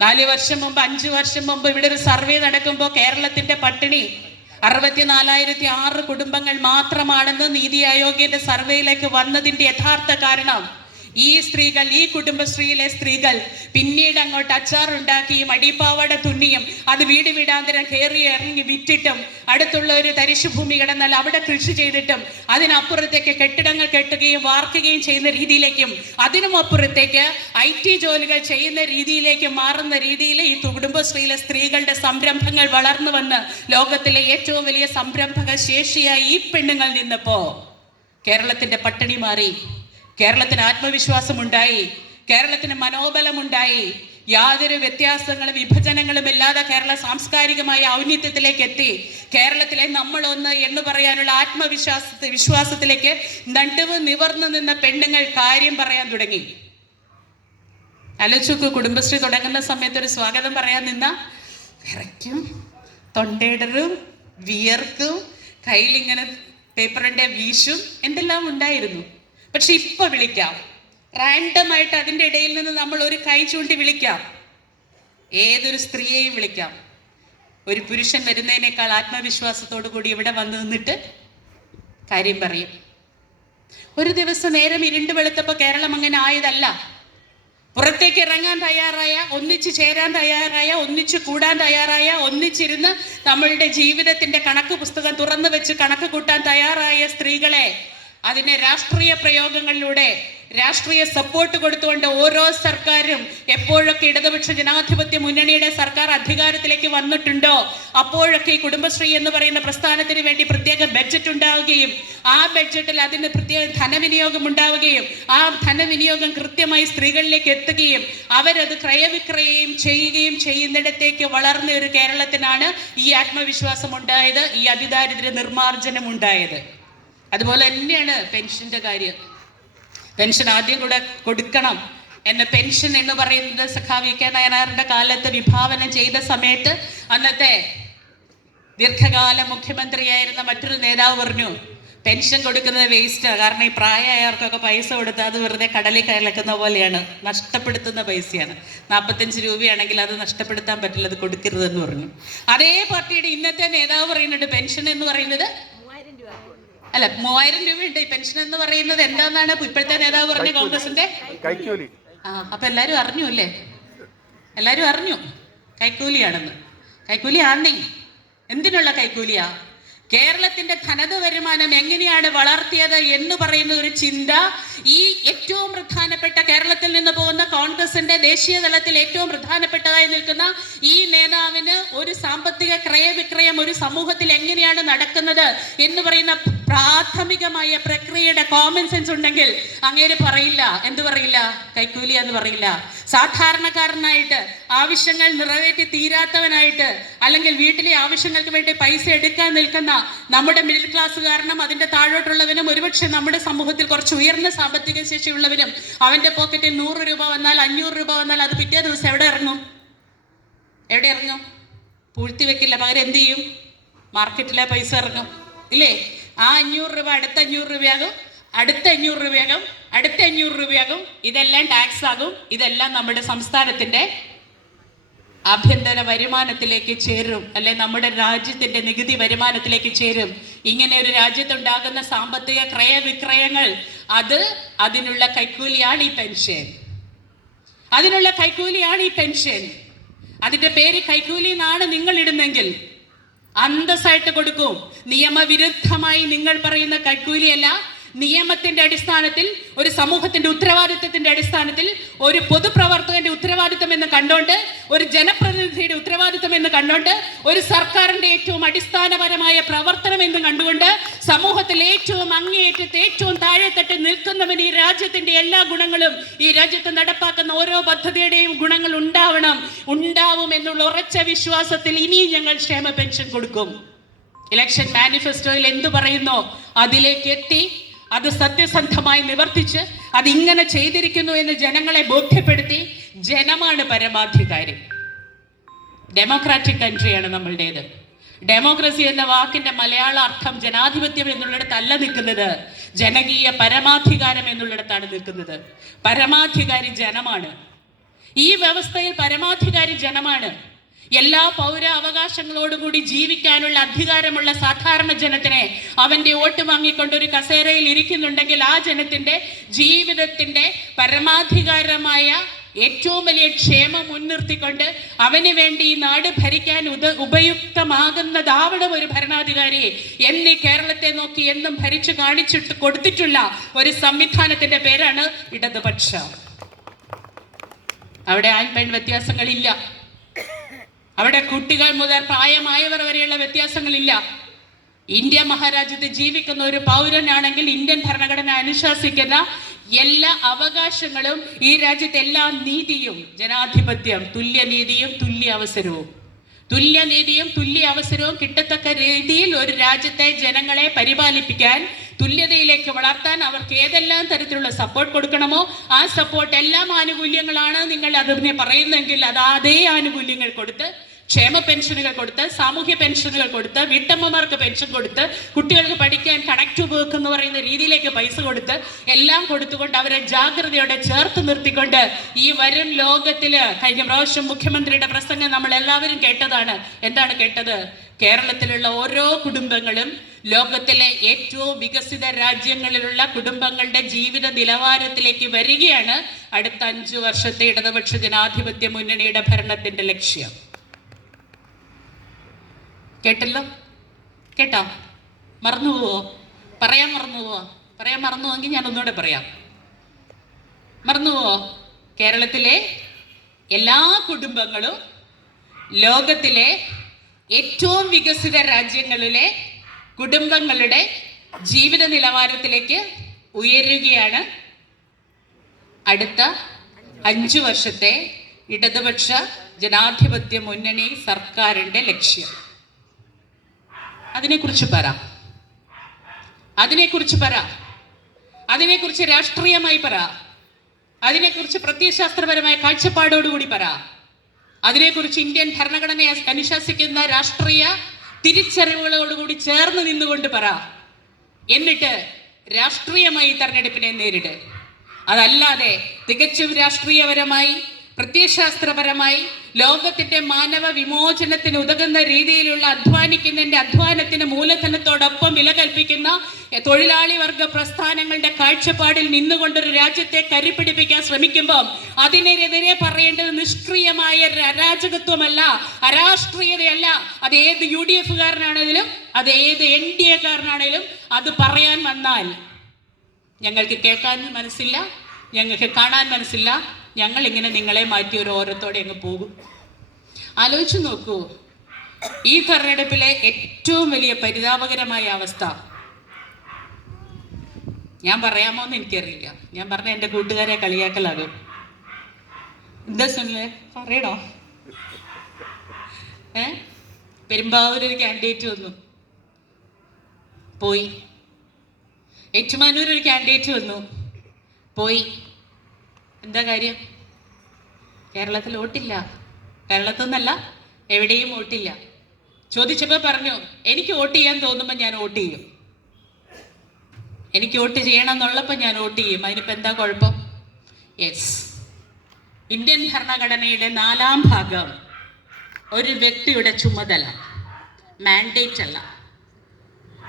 4 വർഷം മുമ്പ് 5 വർഷം മുമ്പ് ഇവിടെ ഒരു സർവേ നടക്കുമ്പോൾ കേരളത്തിന്റെ പട്ടിണി 64,006 കുടുംബങ്ങൾ മാത്രമാണെന്ന് നീതി ആയോഗിന്റെ സർവേയിലേക്ക് വന്നതിന്റെ യഥാർത്ഥ കാരണം ഈ സ്ത്രീകൾ, ഈ കുടുംബശ്രീയിലെ സ്ത്രീകൾ പിന്നീട് അങ്ങോട്ട് അച്ചാറുണ്ടാക്കിയും അടിപ്പാവട തുന്നിയും അത് വീട് വീടാന്തരം കയറി ഇറങ്ങി വിറ്റിട്ടും അടുത്തുള്ള ഒരു തരിശുഭൂമി കിടന്നാൽ അവിടെ കൃഷി ചെയ്തിട്ടും അതിനപ്പുറത്തേക്ക് കെട്ടിടങ്ങൾ കെട്ടുകയും വാർക്കുകയും ചെയ്യുന്ന രീതിയിലേക്കും അതിനും അപ്പുറത്തേക്ക് IT ജോലികൾ ചെയ്യുന്ന രീതിയിലേക്ക് മാറുന്ന രീതിയിൽ ഈ കുടുംബശ്രീയിലെ സ്ത്രീകളുടെ സംരംഭങ്ങൾ വളർന്നു വന്ന് ലോകത്തിലെ ഏറ്റവും വലിയ സംരംഭക ശേഷിയായി ഈ പെണ്ണുങ്ങൾ നിന്നപ്പോ കേരളത്തിന്റെ പട്ടിണി മാറി, കേരളത്തിന് ആത്മവിശ്വാസമുണ്ടായി, കേരളത്തിന് മനോബലമുണ്ടായി. യാതൊരു വ്യത്യാസങ്ങളും വിഭജനങ്ങളും ഇല്ലാതെ കേരള സാംസ്കാരികമായ ഔന്നത്യത്തിലേക്ക് എത്തി. കേരളത്തിലെ നമ്മളൊന്ന് എന്ന് പറയാനുള്ള വിശ്വാസത്തിലേക്ക് നടുവ് നിവർന്നു നിന്ന പെണ്ണുങ്ങൾ കാര്യം പറയാൻ തുടങ്ങി. ആലോചിച്ചു, കുടുംബശ്രീ തുടങ്ങുന്ന സമയത്ത് ഒരു സ്വാഗതം പറയാൻ നിന്ന വിറയ്ക്കും, തൊണ്ടയിടറും, വിയർക്കും, കയ്യിലിങ്ങനെ പേപ്പറിന്റെ വീശും, എന്തെല്ലാം ഉണ്ടായിരുന്നു. പക്ഷെ ഇപ്പൊ വിളിക്കാം, റാൻഡമായിട്ട് അതിൻ്റെ ഇടയിൽ നിന്ന് നമ്മൾ ഒരു കൈ ചൂണ്ടി വിളിക്കാം, ഏതൊരു സ്ത്രീയെയും വിളിക്കാം. ഒരു പുരുഷൻ വരുന്നതിനേക്കാൾ ആത്മവിശ്വാസത്തോടു കൂടി ഇവിടെ വന്നു നിന്നിട്ട് കാര്യം പറയും. ഒരു ദിവസം നേരം ഇരുണ്ട് വെളുത്തപ്പോൾ കേരളം അങ്ങനെ ആയതല്ല. പുറത്തേക്ക് ഇറങ്ങാൻ തയ്യാറായ, ഒന്നിച്ചു ചേരാൻ തയ്യാറായ, ഒന്നിച്ചു കൂടാൻ തയ്യാറായ, ഒന്നിച്ചിരുന്ന് നമ്മളുടെ ജീവിതത്തിന്റെ കണക്ക് പുസ്തകം തുറന്നു വെച്ച് കണക്ക് കൂട്ടാൻ തയ്യാറായ സ്ത്രീകളെ അതിനെ രാഷ്ട്രീയ പ്രയോഗങ്ങളിലൂടെ രാഷ്ട്രീയ സപ്പോർട്ട് കൊടുത്തുകൊണ്ട് ഓരോ സർക്കാരും എപ്പോഴൊക്കെ ഇടതുപക്ഷ ജനാധിപത്യ മുന്നണിയുടെ സർക്കാർ അധികാരത്തിലേക്ക് വന്നിട്ടുണ്ടോ അപ്പോഴൊക്കെ ഈ കുടുംബശ്രീ എന്ന് പറയുന്ന പ്രസ്ഥാനത്തിന് വേണ്ടി പ്രത്യേക ബഡ്ജറ്റ് ഉണ്ടാവുകയും ആ ബഡ്ജറ്റിൽ അതിന് പ്രത്യേക ധനവിനിയോഗം ഉണ്ടാവുകയും ആ ധനവിനിയോഗം കൃത്യമായി സ്ത്രീകളിലേക്ക് എത്തുകയും അവരത് ക്രയവിക്രയം ചെയ്യുകയും ചെയ്യുന്നിടത്തേക്ക് വളർന്ന ഒരു കേരളത്തിനാണ് ഈ ആത്മവിശ്വാസം ഉണ്ടായത്, ഈ അതിദാരിദ്ര്യ നിർമ്മാർജ്ജനം ഉണ്ടായത്. അതുപോലെ തന്നെയാണ് പെൻഷന്റെ കാര്യം. പെൻഷൻ ആദ്യം കൂടെ കൊടുക്കണം എന്ന പെൻഷൻ എന്ന് പറയുന്നത് സഖാവ് കെ നായനാറിന്റെ കാലത്ത് വിഭാവനം ചെയ്ത സമയത്ത് അന്നത്തെ ദീർഘകാല മുഖ്യമന്ത്രിയായിരുന്ന മറ്റൊരു നേതാവ് പറഞ്ഞു പെൻഷൻ കൊടുക്കുന്നത് വേസ്റ്റാണ്, കാരണം ഈ പ്രായമായവർക്കൊക്കെ പൈസ കൊടുത്ത് അത് വെറുതെ കടലിൽ കലക്കുന്ന പോലെയാണ്, നഷ്ടപ്പെടുത്തുന്ന പൈസയാണ്. 45 രൂപയാണെങ്കിൽ അത് നഷ്ടപ്പെടുത്താൻ പറ്റില്ല, അത് കൊടുക്കരുതെന്ന് പറഞ്ഞു. അതേ പാർട്ടിയുടെ ഇന്നത്തെ നേതാവ് പറയുന്നുണ്ട് പെൻഷൻ എന്ന് പറയുന്നത് 3000 രൂപയുണ്ട്. ഈ പെൻഷൻ എന്ന് പറയുന്നത് എന്താന്നാണ് ഇപ്പോഴത്തെ നേതാവ് പറഞ്ഞ കോൺഗ്രസിന്റെ അപ്പൊ എല്ലാരും അറിഞ്ഞു അല്ലേ? എല്ലാരും അറിഞ്ഞു കൈക്കൂലിയാണെന്ന്. കൈക്കൂലി ആന്നേ. എന്തിനുള്ള കൈക്കൂലിയാ? കേരളത്തിന്റെ ധനത വരുമാനം എങ്ങനെയാണ് വളർത്തിയത് എന്ന് പറയുന്ന ഒരു ചിന്ത ഈ ഏറ്റവും പ്രധാനപ്പെട്ട കേരളത്തിൽ നിന്ന് പോകുന്ന കോൺഗ്രസിന്റെ ദേശീയ തലത്തിൽ ഏറ്റവും പ്രധാനപ്പെട്ടതായി നിൽക്കുന്ന ഈ നേതാവിന് ഒരു സാമ്പത്തിക ക്രയവിക്രയം ഒരു സമൂഹത്തിൽ എങ്ങനെയാണ് നടക്കുന്നത് എന്ന് പറയുന്ന പ്രാഥമികമായ പ്രക്രിയയുടെ കോമൺ സെൻസ് ഉണ്ടെങ്കിൽ അങ്ങേര് പറയില്ല. എന്ത് പറയില്ല? കൈക്കൂലി എന്ന് പറയില്ല. സാധാരണക്കാരനായിട്ട് ആവശ്യങ്ങൾ നിറവേറ്റി തീരാത്തവനായിട്ട് അല്ലെങ്കിൽ വീട്ടിലെ ആവശ്യങ്ങൾക്ക് വേണ്ടി പൈസ എടുക്കാൻ നിൽക്കുന്ന നമ്മുടെ മിഡിൽ ക്ലാസ്സുകാരനും അതിന്റെ താഴോട്ടുള്ളവനും ഒരുപക്ഷെ നമ്മുടെ സമൂഹത്തിൽ കുറച്ച് ഉയർന്ന സാമ്പത്തിക ശേഷിയുള്ളവനും അവന്റെ പോക്കറ്റിൽ 100 രൂപ വന്നാൽ 500 രൂപ വന്നാൽ അത് പിറ്റേ ദിവസം എവിടെ ഇറങ്ങും? പൂഴ്ത്തി വെക്കില്ല. പകരം എന്ത് ചെയ്യും? മാർക്കറ്റിലെ പൈസ ഇറങ്ങും ഇല്ലേ? ആ 500 രൂപ അടുത്ത 500 രൂപയാകും, അടുത്ത 500 രൂപയാകും, അടുത്ത 500 രൂപയാകും. ഇതെല്ലാം ടാക്സ് ആകും. ഇതെല്ലാം നമ്മുടെ സംസ്ഥാനത്തിന്റെ ആഭ്യന്തര വരുമാനത്തിലേക്ക് ചേരും, അല്ലെ നമ്മുടെ രാജ്യത്തിന്റെ നികുതി വരുമാനത്തിലേക്ക് ചേരും. ഇങ്ങനെ ഒരു രാജ്യത്തുണ്ടാകുന്ന സാമ്പത്തിക ക്രയവിക്രയങ്ങൾ അതിനുള്ള കൈക്കൂലിയാണ് ഈ പെൻഷൻ. അതിനുള്ള കൈക്കൂലിയാണ് ഈ പെൻഷൻ. അതിന്റെ പേര് കൈക്കൂലി എന്നാണ് നിങ്ങൾ ഇടുന്നെങ്കിൽ അന്തസ്സായിട്ട് കൊടുക്കും. നിയമവിരുദ്ധമായി നിങ്ങൾ പറയുന്ന കൈക്കൂലിയല്ല, നിയമത്തിന്റെ അടിസ്ഥാനത്തിൽ ഒരു സമൂഹത്തിന്റെ ഉത്തരവാദിത്വത്തിന്റെ അടിസ്ഥാനത്തിൽ ഒരു പൊതുപ്രവർത്തകന്റെ ഉത്തരവാദിത്വം എന്ന് കണ്ടോണ്ട്, ഒരു ജനപ്രതിനിധിയുടെ ഉത്തരവാദിത്വം എന്ന് കണ്ടോണ്ട്, ഒരു സർക്കാരിന്റെ ഏറ്റവും അടിസ്ഥാനപരമായ പ്രവർത്തനം എന്ന് കണ്ടുകൊണ്ട് സമൂഹത്തിൽ ഏറ്റവും അങ്ങേയറ്റത്ത് ഏറ്റവും താഴെത്തട്ട് നിൽക്കുന്നവന് ഈ രാജ്യത്തിന്റെ എല്ലാ ഗുണങ്ങളും ഈ രാജ്യത്ത് നടപ്പാക്കുന്ന ഓരോ പദ്ധതിയുടെയും ഗുണങ്ങൾ ഉണ്ടാവും എന്നുള്ള ഉറച്ച വിശ്വാസത്തിൽ ഇനിയും ഞങ്ങൾ ക്ഷേമ പെൻഷൻ കൊടുക്കും. ഇലക്ഷൻ മാനിഫെസ്റ്റോയിൽ എന്തു പറയുന്നോ അതിലേക്ക് എത്തി അത് സത്യസന്ധമായി നിവർത്തിച്ച് അതിങ്ങനെ ചെയ്തിരിക്കുന്നു എന്ന് ജനങ്ങളെ ബോധ്യപ്പെടുത്തി. ജനമാണ് പരമാധികാരി. ഡെമോക്രാറ്റിക് കൺട്രിയാണ് നമ്മളുടേത്. ഡെമോക്രസി എന്ന വാക്കിന്റെ മലയാള അർത്ഥം ജനാധിപത്യം എന്നുള്ളിടത്തല്ല നിൽക്കുന്നത്, ജനകീയ പരമാധികാരം എന്നുള്ളിടത്താണ് നിൽക്കുന്നത്. പരമാധികാരി ജനമാണ്. ഈ വ്യവസ്ഥയിൽ പരമാധികാരി ജനമാണ്. എല്ലാ പൗര അവകാശങ്ങളോടുകൂടി ജീവിക്കാനുള്ള അധികാരമുള്ള സാധാരണ ജനത്തിനെ അവന്റെ വോട്ട് വാങ്ങിക്കൊണ്ട് ഒരു കസേരയിൽ ഇരിക്കുന്നുണ്ടെങ്കിൽ ആ ജനത്തിന്റെ ജീവിതത്തിന്റെ പരമാധികാരമായ ഏറ്റവും വലിയ ക്ഷേമം മുൻനിർത്തിക്കൊണ്ട് അവന് വേണ്ടി ഈ നാട് ഭരിക്കാൻ ഉപയുക്തമാകുന്നതാവണം ഒരു ഭരണാധികാരി എന്ന് കേരളത്തെ നോക്കി എന്നും ഭരിച്ചു കാണിച്ചിട്ട് കൊടുത്തിട്ടുള്ള ഒരു സംവിധാനത്തിന്റെ പേരാണ് ഇടതുപക്ഷം. അവിടെ ആൺ പെൺ വ്യത്യാസങ്ങളില്ല. അവിടെ കുട്ടികൾ മുതൽ പ്രായമായവർ വരെയുള്ള വ്യത്യാസങ്ങളില്ല. ഇന്ത്യ മഹാരാജ്യത്ത് ജീവിക്കുന്ന ഒരു പൗരനാണെങ്കിൽ ഇന്ത്യൻ ഭരണഘടന അനുശാസിക്കുന്ന എല്ലാ അവകാശങ്ങളും ഈ രാജ്യത്തെ എല്ലാ നീതിയും, ജനാധിപത്യം, തുല്യനീതിയും തുല്യ അവസരവും കിട്ടത്തക്ക രീതിയിൽ ഒരു രാജ്യത്തെ ജനങ്ങളെ പരിപാലിപ്പിക്കാൻ, തുല്യതയിലേക്ക് വളർത്താൻ അവർക്ക് ഏതെല്ലാം തരത്തിലുള്ള സപ്പോർട്ട് കൊടുക്കണമോ ആ സപ്പോർട്ട് എല്ലാം ആനുകൂല്യങ്ങളാണ്. നിങ്ങൾ അതിനെ പറയുന്നെങ്കിൽ അത് അതേ ആനുകൂല്യങ്ങൾ കൊടുത്ത്, ക്ഷേമ പെൻഷനുകൾ കൊടുത്ത്, സാമൂഹ്യ പെൻഷനുകൾ കൊടുത്ത്, വീട്ടമ്മമാർക്ക് പെൻഷൻ കൊടുത്ത്, കുട്ടികൾക്ക് പഠിക്കാൻ കണക്ട് വർക്ക് എന്ന് പറയുന്ന രീതിയിലേക്ക് പൈസ കൊടുത്ത്, എല്ലാം കൊടുത്തുകൊണ്ട് അവരെ ജാഗ്രതയോടെ ചേർത്ത് നിർത്തിക്കൊണ്ട് ഈ വരും ലോകത്തില് കഴിഞ്ഞ പ്രാവശ്യം മുഖ്യമന്ത്രിയുടെ പ്രസംഗം നമ്മൾ എല്ലാവരും കേട്ടതാണ്. എന്താണ് കേട്ടത്? കേരളത്തിലുള്ള ഓരോ കുടുംബങ്ങളും ലോകത്തിലെ ഏറ്റവും വികസിത രാജ്യങ്ങളിലുള്ള കുടുംബങ്ങളുടെ ജീവിത നിലവാരത്തിലേക്ക് വരികയാണ് അടുത്ത 5 വർഷത്തെ ഇടതുപക്ഷ ജനാധിപത്യ മുന്നണിയുടെ ഭരണത്തിന്റെ ലക്ഷ്യം. കേട്ടല്ലോ? കേട്ടോ? മറന്നുപോവോ? പറയാൻ മറന്നുപോവോ? പറയാൻ മറന്നുവെങ്കിൽ ഞാൻ ഒന്നുകൂടെ പറയാം. മറന്നുവോ? കേരളത്തിലെ എല്ലാ കുടുംബങ്ങളും ലോകത്തിലെ ഏറ്റവും വികസിത രാജ്യങ്ങളിലെ കുടുംബങ്ങളുടെ ജീവിത നിലവാരത്തിലേക്ക് ഉയരുകയാണ് അടുത്ത 5 വർഷത്തെ ഇടതുപക്ഷ ജനാധിപത്യ മുന്നണി സർക്കാരിൻ്റെ ലക്ഷ്യം. അതിനെക്കുറിച്ച് പറ, അതിനെക്കുറിച്ച് രാഷ്ട്രീയമായി പറ, അതിനെക്കുറിച്ച് പ്രത്യയശാസ്ത്രപരമായ കാഴ്ചപ്പാടോടുകൂടി പറ, അതിനെക്കുറിച്ച് ഇന്ത്യൻ ഭരണഘടനയെ അനുശാസിക്കുന്ന രാഷ്ട്രീയ തിരിച്ചറിവുകളോടുകൂടി ചേർന്ന് നിന്നുകൊണ്ട് പറ. എന്നിട്ട് രാഷ്ട്രീയമായി തെരഞ്ഞെടുപ്പിനെ നേരിട്. അതല്ലാതെ തികച്ചും രാഷ്ട്രീയപരമായി പ്രത്യയശാസ്ത്രപരമായി ലോകത്തിന്റെ മാനവ വിമോചനത്തിന് ഉതകുന്ന രീതിയിലുള്ള അധ്വാനത്തിന് മൂലധനത്തോടൊപ്പം വില കൽപ്പിക്കുന്ന തൊഴിലാളി വർഗ പ്രസ്ഥാനങ്ങളുടെ കാഴ്ചപ്പാടിൽ നിന്നുകൊണ്ടൊരു രാജ്യത്തെ കരിപ്പിടിപ്പിക്കാൻ ശ്രമിക്കുമ്പോൾ അതിനെതിരെ പറയേണ്ടത് നിഷ്ക്രിയമായ അരാജകത്വമല്ല, അരാഷ്ട്രീയതയല്ല. അത് ഏത് UDF-കാരനാണെങ്കിലും അത് ഏത് NDA-കാരനാണെങ്കിലും അത് പറയാൻ വന്നാൽ ഞങ്ങൾക്ക് കേൾക്കാൻ മനസ്സില്ല, ഞങ്ങൾക്ക് കാണാൻ മനസ്സില്ല. ഞങ്ങൾ ഇങ്ങനെ നിങ്ങളെ മാറ്റി ഒരു ഓരത്തോടെ അങ്ങ് പോകും. ആലോചിച്ച് നോക്കൂ, ഈ തെരഞ്ഞെടുപ്പിലെ ഏറ്റവും വലിയ പരിതാപകരമായ അവസ്ഥ ഞാൻ പറയാമോ എന്ന് എനിക്കറിയില്ല. ഞാൻ പറഞ്ഞ എൻ്റെ കൂട്ടുകാരെ കളിയാക്കലാകും. എന്താ സുനിലെ, പറയണോ? പെരുമ്പാവൂരൊരു കാൻഡിഡേറ്റ് വന്നു, പോയി. ഏറ്റുമാനൂർ ഒരു കാൻഡിഡേറ്റ് വന്നു, പോയി. എന്താ കാര്യം? കേരളത്തിൽ വോട്ടില്ല. കേരളത്തിൽ നിന്നല്ല, എവിടെയും വോട്ടില്ല. ചോദിച്ചപ്പോൾ പറഞ്ഞു, എനിക്ക് വോട്ട് ചെയ്യാൻ തോന്നുമ്പോൾ ഞാൻ വോട്ട് ചെയ്യും, എനിക്ക് വോട്ട് ചെയ്യണം എന്നുള്ളപ്പോൾ ഞാൻ വോട്ട് ചെയ്യും. അതിനിപ്പോൾ എന്താ കുഴപ്പം? യെസ്, ഇന്ത്യൻ ഭരണഘടനയുടെ 4-ാം ഭാഗം ഒരു വ്യക്തിയുടെ ചുമതല, മാൻഡേറ്റ് അല്ല,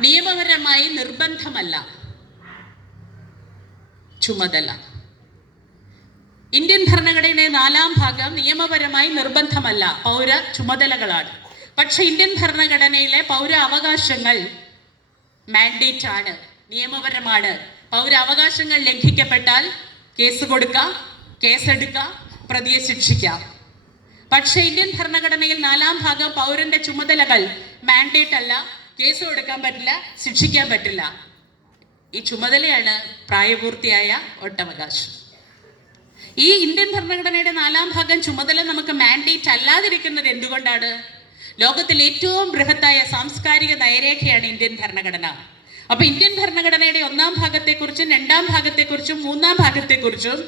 നിയമപരമായി നിർബന്ധമല്ല, ചുമതല. ഇന്ത്യൻ ഭരണഘടനയുടെ 4-ാം ഭാഗം നിയമപരമായി നിർബന്ധമല്ല, പൗര ചുമതലകളാണ്. പക്ഷെ ഇന്ത്യൻ ഭരണഘടനയിലെ പൗര അവകാശങ്ങൾ മാൻഡേറ്റ് ആണ്, നിയമപരമാണ്. പൗര അവകാശങ്ങൾ ലംഘിക്കപ്പെട്ടാൽ കേസ് കൊടുക്കാം, കേസെടുക്കാം, പ്രതിയെ ശിക്ഷിക്കാം. പക്ഷെ ഇന്ത്യൻ ഭരണഘടനയിൽ 4-ാം ഭാഗം പൗരന്റെ ചുമതലകൾ മാൻഡേറ്റ് അല്ല, കേസ് കൊടുക്കാൻ പറ്റില്ല, ശിക്ഷിക്കാൻ പറ്റില്ല. ഈ ചുമതലയാണ് പ്രായപൂർത്തിയായ വോട്ടവകാശം. ഈ ഇന്ത്യൻ ഭരണഘടനയുടെ 4-ാം ഭാഗം ചുമതല നമുക്ക് മാൻഡേറ്റ് അല്ലാതിരിക്കുന്നത് എന്തുകൊണ്ടാണ്? ലോകത്തിലെ ഏറ്റവും ബൃഹത്തായ സാംസ്കാരിക നയരേഖയാണ് ഇന്ത്യൻ ഭരണഘടന. അപ്പൊ ഇന്ത്യൻ ഭരണഘടനയുടെ 1-ാം ഭാഗത്തെക്കുറിച്ചും 2-ാം ഭാഗത്തെക്കുറിച്ചും 3-ാം ഭാഗത്തെക്കുറിച്ചും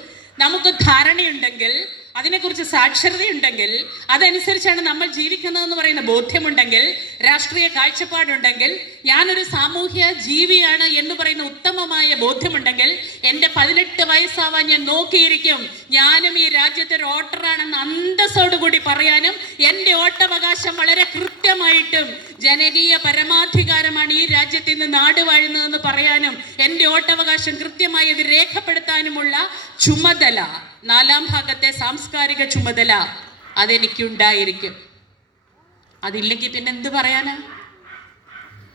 നമുക്ക് ധാരണയുണ്ടെങ്കിൽ, അതിനെക്കുറിച്ച് സാക്ഷരതയുണ്ടെങ്കിൽ, അതനുസരിച്ചാണ് നമ്മൾ ജീവിക്കുന്നതെന്ന് പറയുന്ന ബോധ്യമുണ്ടെങ്കിൽ, രാഷ്ട്രീയ കാഴ്ചപ്പാടുണ്ടെങ്കിൽ, ഞാനൊരു സാമൂഹ്യ ജീവിയാണ് എന്ന് പറയുന്ന ഉത്തമമായ ബോധ്യമുണ്ടെങ്കിൽ, എൻ്റെ 18 വയസ്സാവാൻ ഞാൻ നോക്കിയിരിക്കും. ഞാനും ഈ രാജ്യത്തെ ഒരു വോട്ടറാണെന്ന് അന്തസ്സോടുകൂടി പറയാനും, എൻ്റെ വോട്ടവകാശം വളരെ കൃത്യമായിട്ടും ജനകീയ പരമാധികാരമാണ് ഈ രാജ്യത്ത് ഇന്ന് നാട് വാഴുന്നതെന്ന് പറയാനും, എൻ്റെ വോട്ടവകാശം കൃത്യമായി അത് രേഖപ്പെടുത്താനുമുള്ള ചുമതല, 4-ാം ഭാഗത്തെ സാംസ്കാരിക ചുമതല അതെനിക്കുണ്ടായിരിക്കും. അതില്ലെങ്കിൽ പിന്നെ എന്ത് പറയാനാ?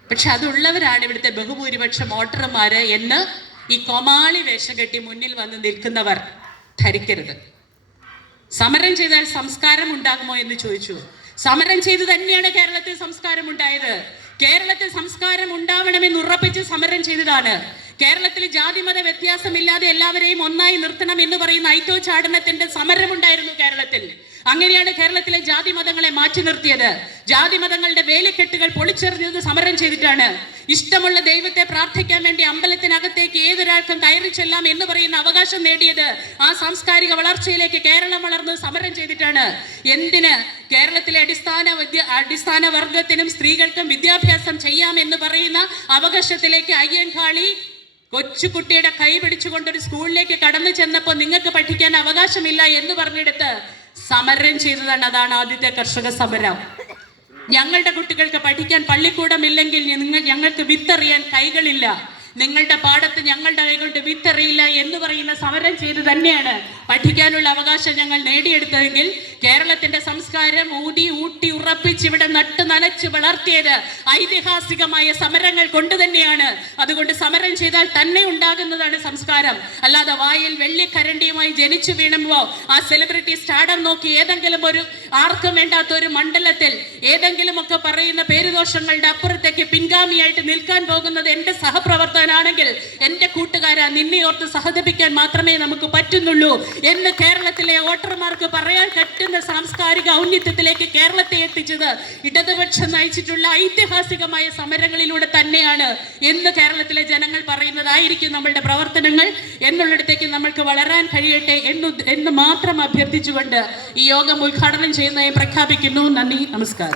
പക്ഷെ അതുള്ളവരാണ് ഇവിടുത്തെ ബഹുഭൂരിപക്ഷം വോട്ടർമാര് എന്ന് ഈ കോമാളി വേഷം കെട്ടി മുന്നിൽ വന്ന് നിൽക്കുന്നവർ ധരിക്കരുത്. സമരം ചെയ്താൽ സംസ്കാരം ഉണ്ടാകുമോ എന്ന് ചോദിച്ചു. സമരം ചെയ്ത് തന്നെയാണ് കേരളത്തിൽ സംസ്കാരം ഉണ്ടായത്. കേരളത്തിൽ സംസ്കാരം ഉണ്ടാവണമെന്ന് ഉറപ്പിച്ച് സമരം ചെയ്തതാണ്. കേരളത്തിൽ ജാതിമത വ്യത്യാസമില്ലാതെ എല്ലാവരെയും ഒന്നായി നിർത്തണം എന്ന് പറയുന്ന ഐത്തോച്ചാടനത്തിന്റെ സമരമുണ്ടായിരുന്നു കേരളത്തിൽ. അങ്ങനെയാണ് കേരളത്തിലെ ജാതി മതങ്ങളെ മാറ്റി നിർത്തിയത്. ജാതി മതങ്ങളുടെ വേലിക്കെട്ടുകൾ പൊളിച്ചെറിഞ്ഞത് സമരം ചെയ്തിട്ടാണ്. ഇഷ്ടമുള്ള ദൈവത്തെ പ്രാർത്ഥിക്കാൻ വേണ്ടി അമ്പലത്തിനകത്തേക്ക് ഏതൊരാൾക്കും കയറി ചെല്ലാം എന്ന് പറയുന്ന അവകാശം നേടിയത് ആ സാംസ്കാരിക വളർച്ചയിലേക്ക് കേരളം വളർന്ന് സമരം ചെയ്തിട്ടാണ്. എന്തിന്? കേരളത്തിലെ അടിസ്ഥാന വർഗത്തിനും സ്ത്രീകൾക്കും വിദ്യാഭ്യാസം ചെയ്യാം എന്ന് പറയുന്ന അവകാശത്തിലേക്ക് അയ്യൻകാളി കൊച്ചുകുട്ടിയുടെ കൈ പിടിച്ചുകൊണ്ടൊരു സ്കൂളിലേക്ക് കടന്നു ചെന്നപ്പോൾ നിങ്ങൾക്ക് പഠിക്കാൻ അവകാശമില്ല എന്ന് പറഞ്ഞെടുത്ത് സമരം ചെയ്തതാണ്. അതാണ് ആദ്യത്തെ കർഷക സമരം. ഞങ്ങളുടെ കുട്ടികൾക്ക് പഠിക്കാൻ പള്ളിക്കൂടമില്ലെങ്കിൽ ഞങ്ങൾക്ക് വിത്തെറിയാൻ കൈകളില്ല, നിങ്ങളുടെ പാടത്ത് ഞങ്ങളുടെ കൈകൊണ്ട് വിത്തെറിയില്ല എന്ന് പറയുന്ന സമരം ചെയ്ത് തന്നെയാണ് പഠിക്കാനുള്ള അവകാശം ഞങ്ങൾ നേടിയെടുത്തതെങ്കിൽ കേരളത്തിന്റെ സംസ്കാരം ഊട്ടി ഉറപ്പിച്ച് ഇവിടെ നട്ട് നനച്ച് വളർത്തിയത് ഐതിഹാസികമായ സമരങ്ങൾ കൊണ്ട് തന്നെയാണ്. അതുകൊണ്ട് സമരം ചെയ്താൽ തന്നെ ഉണ്ടാകുന്നതാണ് സംസ്കാരം. അല്ലാതെ വായിൽ വെള്ളിക്കരണ്ടിയുമായി ജനിച്ചു വീണുമ്പോ ആ സെലിബ്രിറ്റി സ്റ്റാർഡം നോക്കി ഏതെങ്കിലും ഒരു ആർക്കും വേണ്ടാത്ത ഒരു മണ്ഡലത്തിൽ ഏതെങ്കിലും ഒക്കെ പറയുന്ന പേരുദോഷങ്ങളുടെ അപ്പുറത്തേക്ക് പിൻഗാമിയായിട്ട് നിൽക്കാൻ പോകുന്നത് എന്റെ സഹപ്രവർത്തകനാണെങ്കിൽ എന്റെ കൂട്ടുകാരാ, നിന്നെ ഓർത്ത് സഹതപിക്കാൻ മാത്രമേ നമുക്ക് പറ്റുന്നുള്ളൂ എന്ന് കേരളത്തിലെ വോട്ടർമാർക്ക് പറയാൻ പറ്റുന്ന സാംസ്കാരിക ഔന്നത്യത്തിലേക്ക് കേരളത്തെ എത്തിച്ചത് ഇടതുപക്ഷം നയിച്ചിട്ടുള്ള ഐതിഹാസികമായ സമരങ്ങളിലൂടെ തന്നെയാണ് എന്ന് കേരളത്തിലെ ജനങ്ങൾ പറയുന്നതായിരിക്കും നമ്മളുടെ പ്രവർത്തനങ്ങൾ എന്നുള്ളിടത്തേക്ക് നമ്മൾക്ക് വളരാൻ കഴിയട്ടെ എന്ന് മാത്രം അഭ്യർത്ഥിച്ചുകൊണ്ട് ഈ യോഗം ഉദ്ഘാടനം ചെയ്യുന്നതായി പ്രഖ്യാപിക്കുന്നു. നന്ദി, നമസ്കാരം.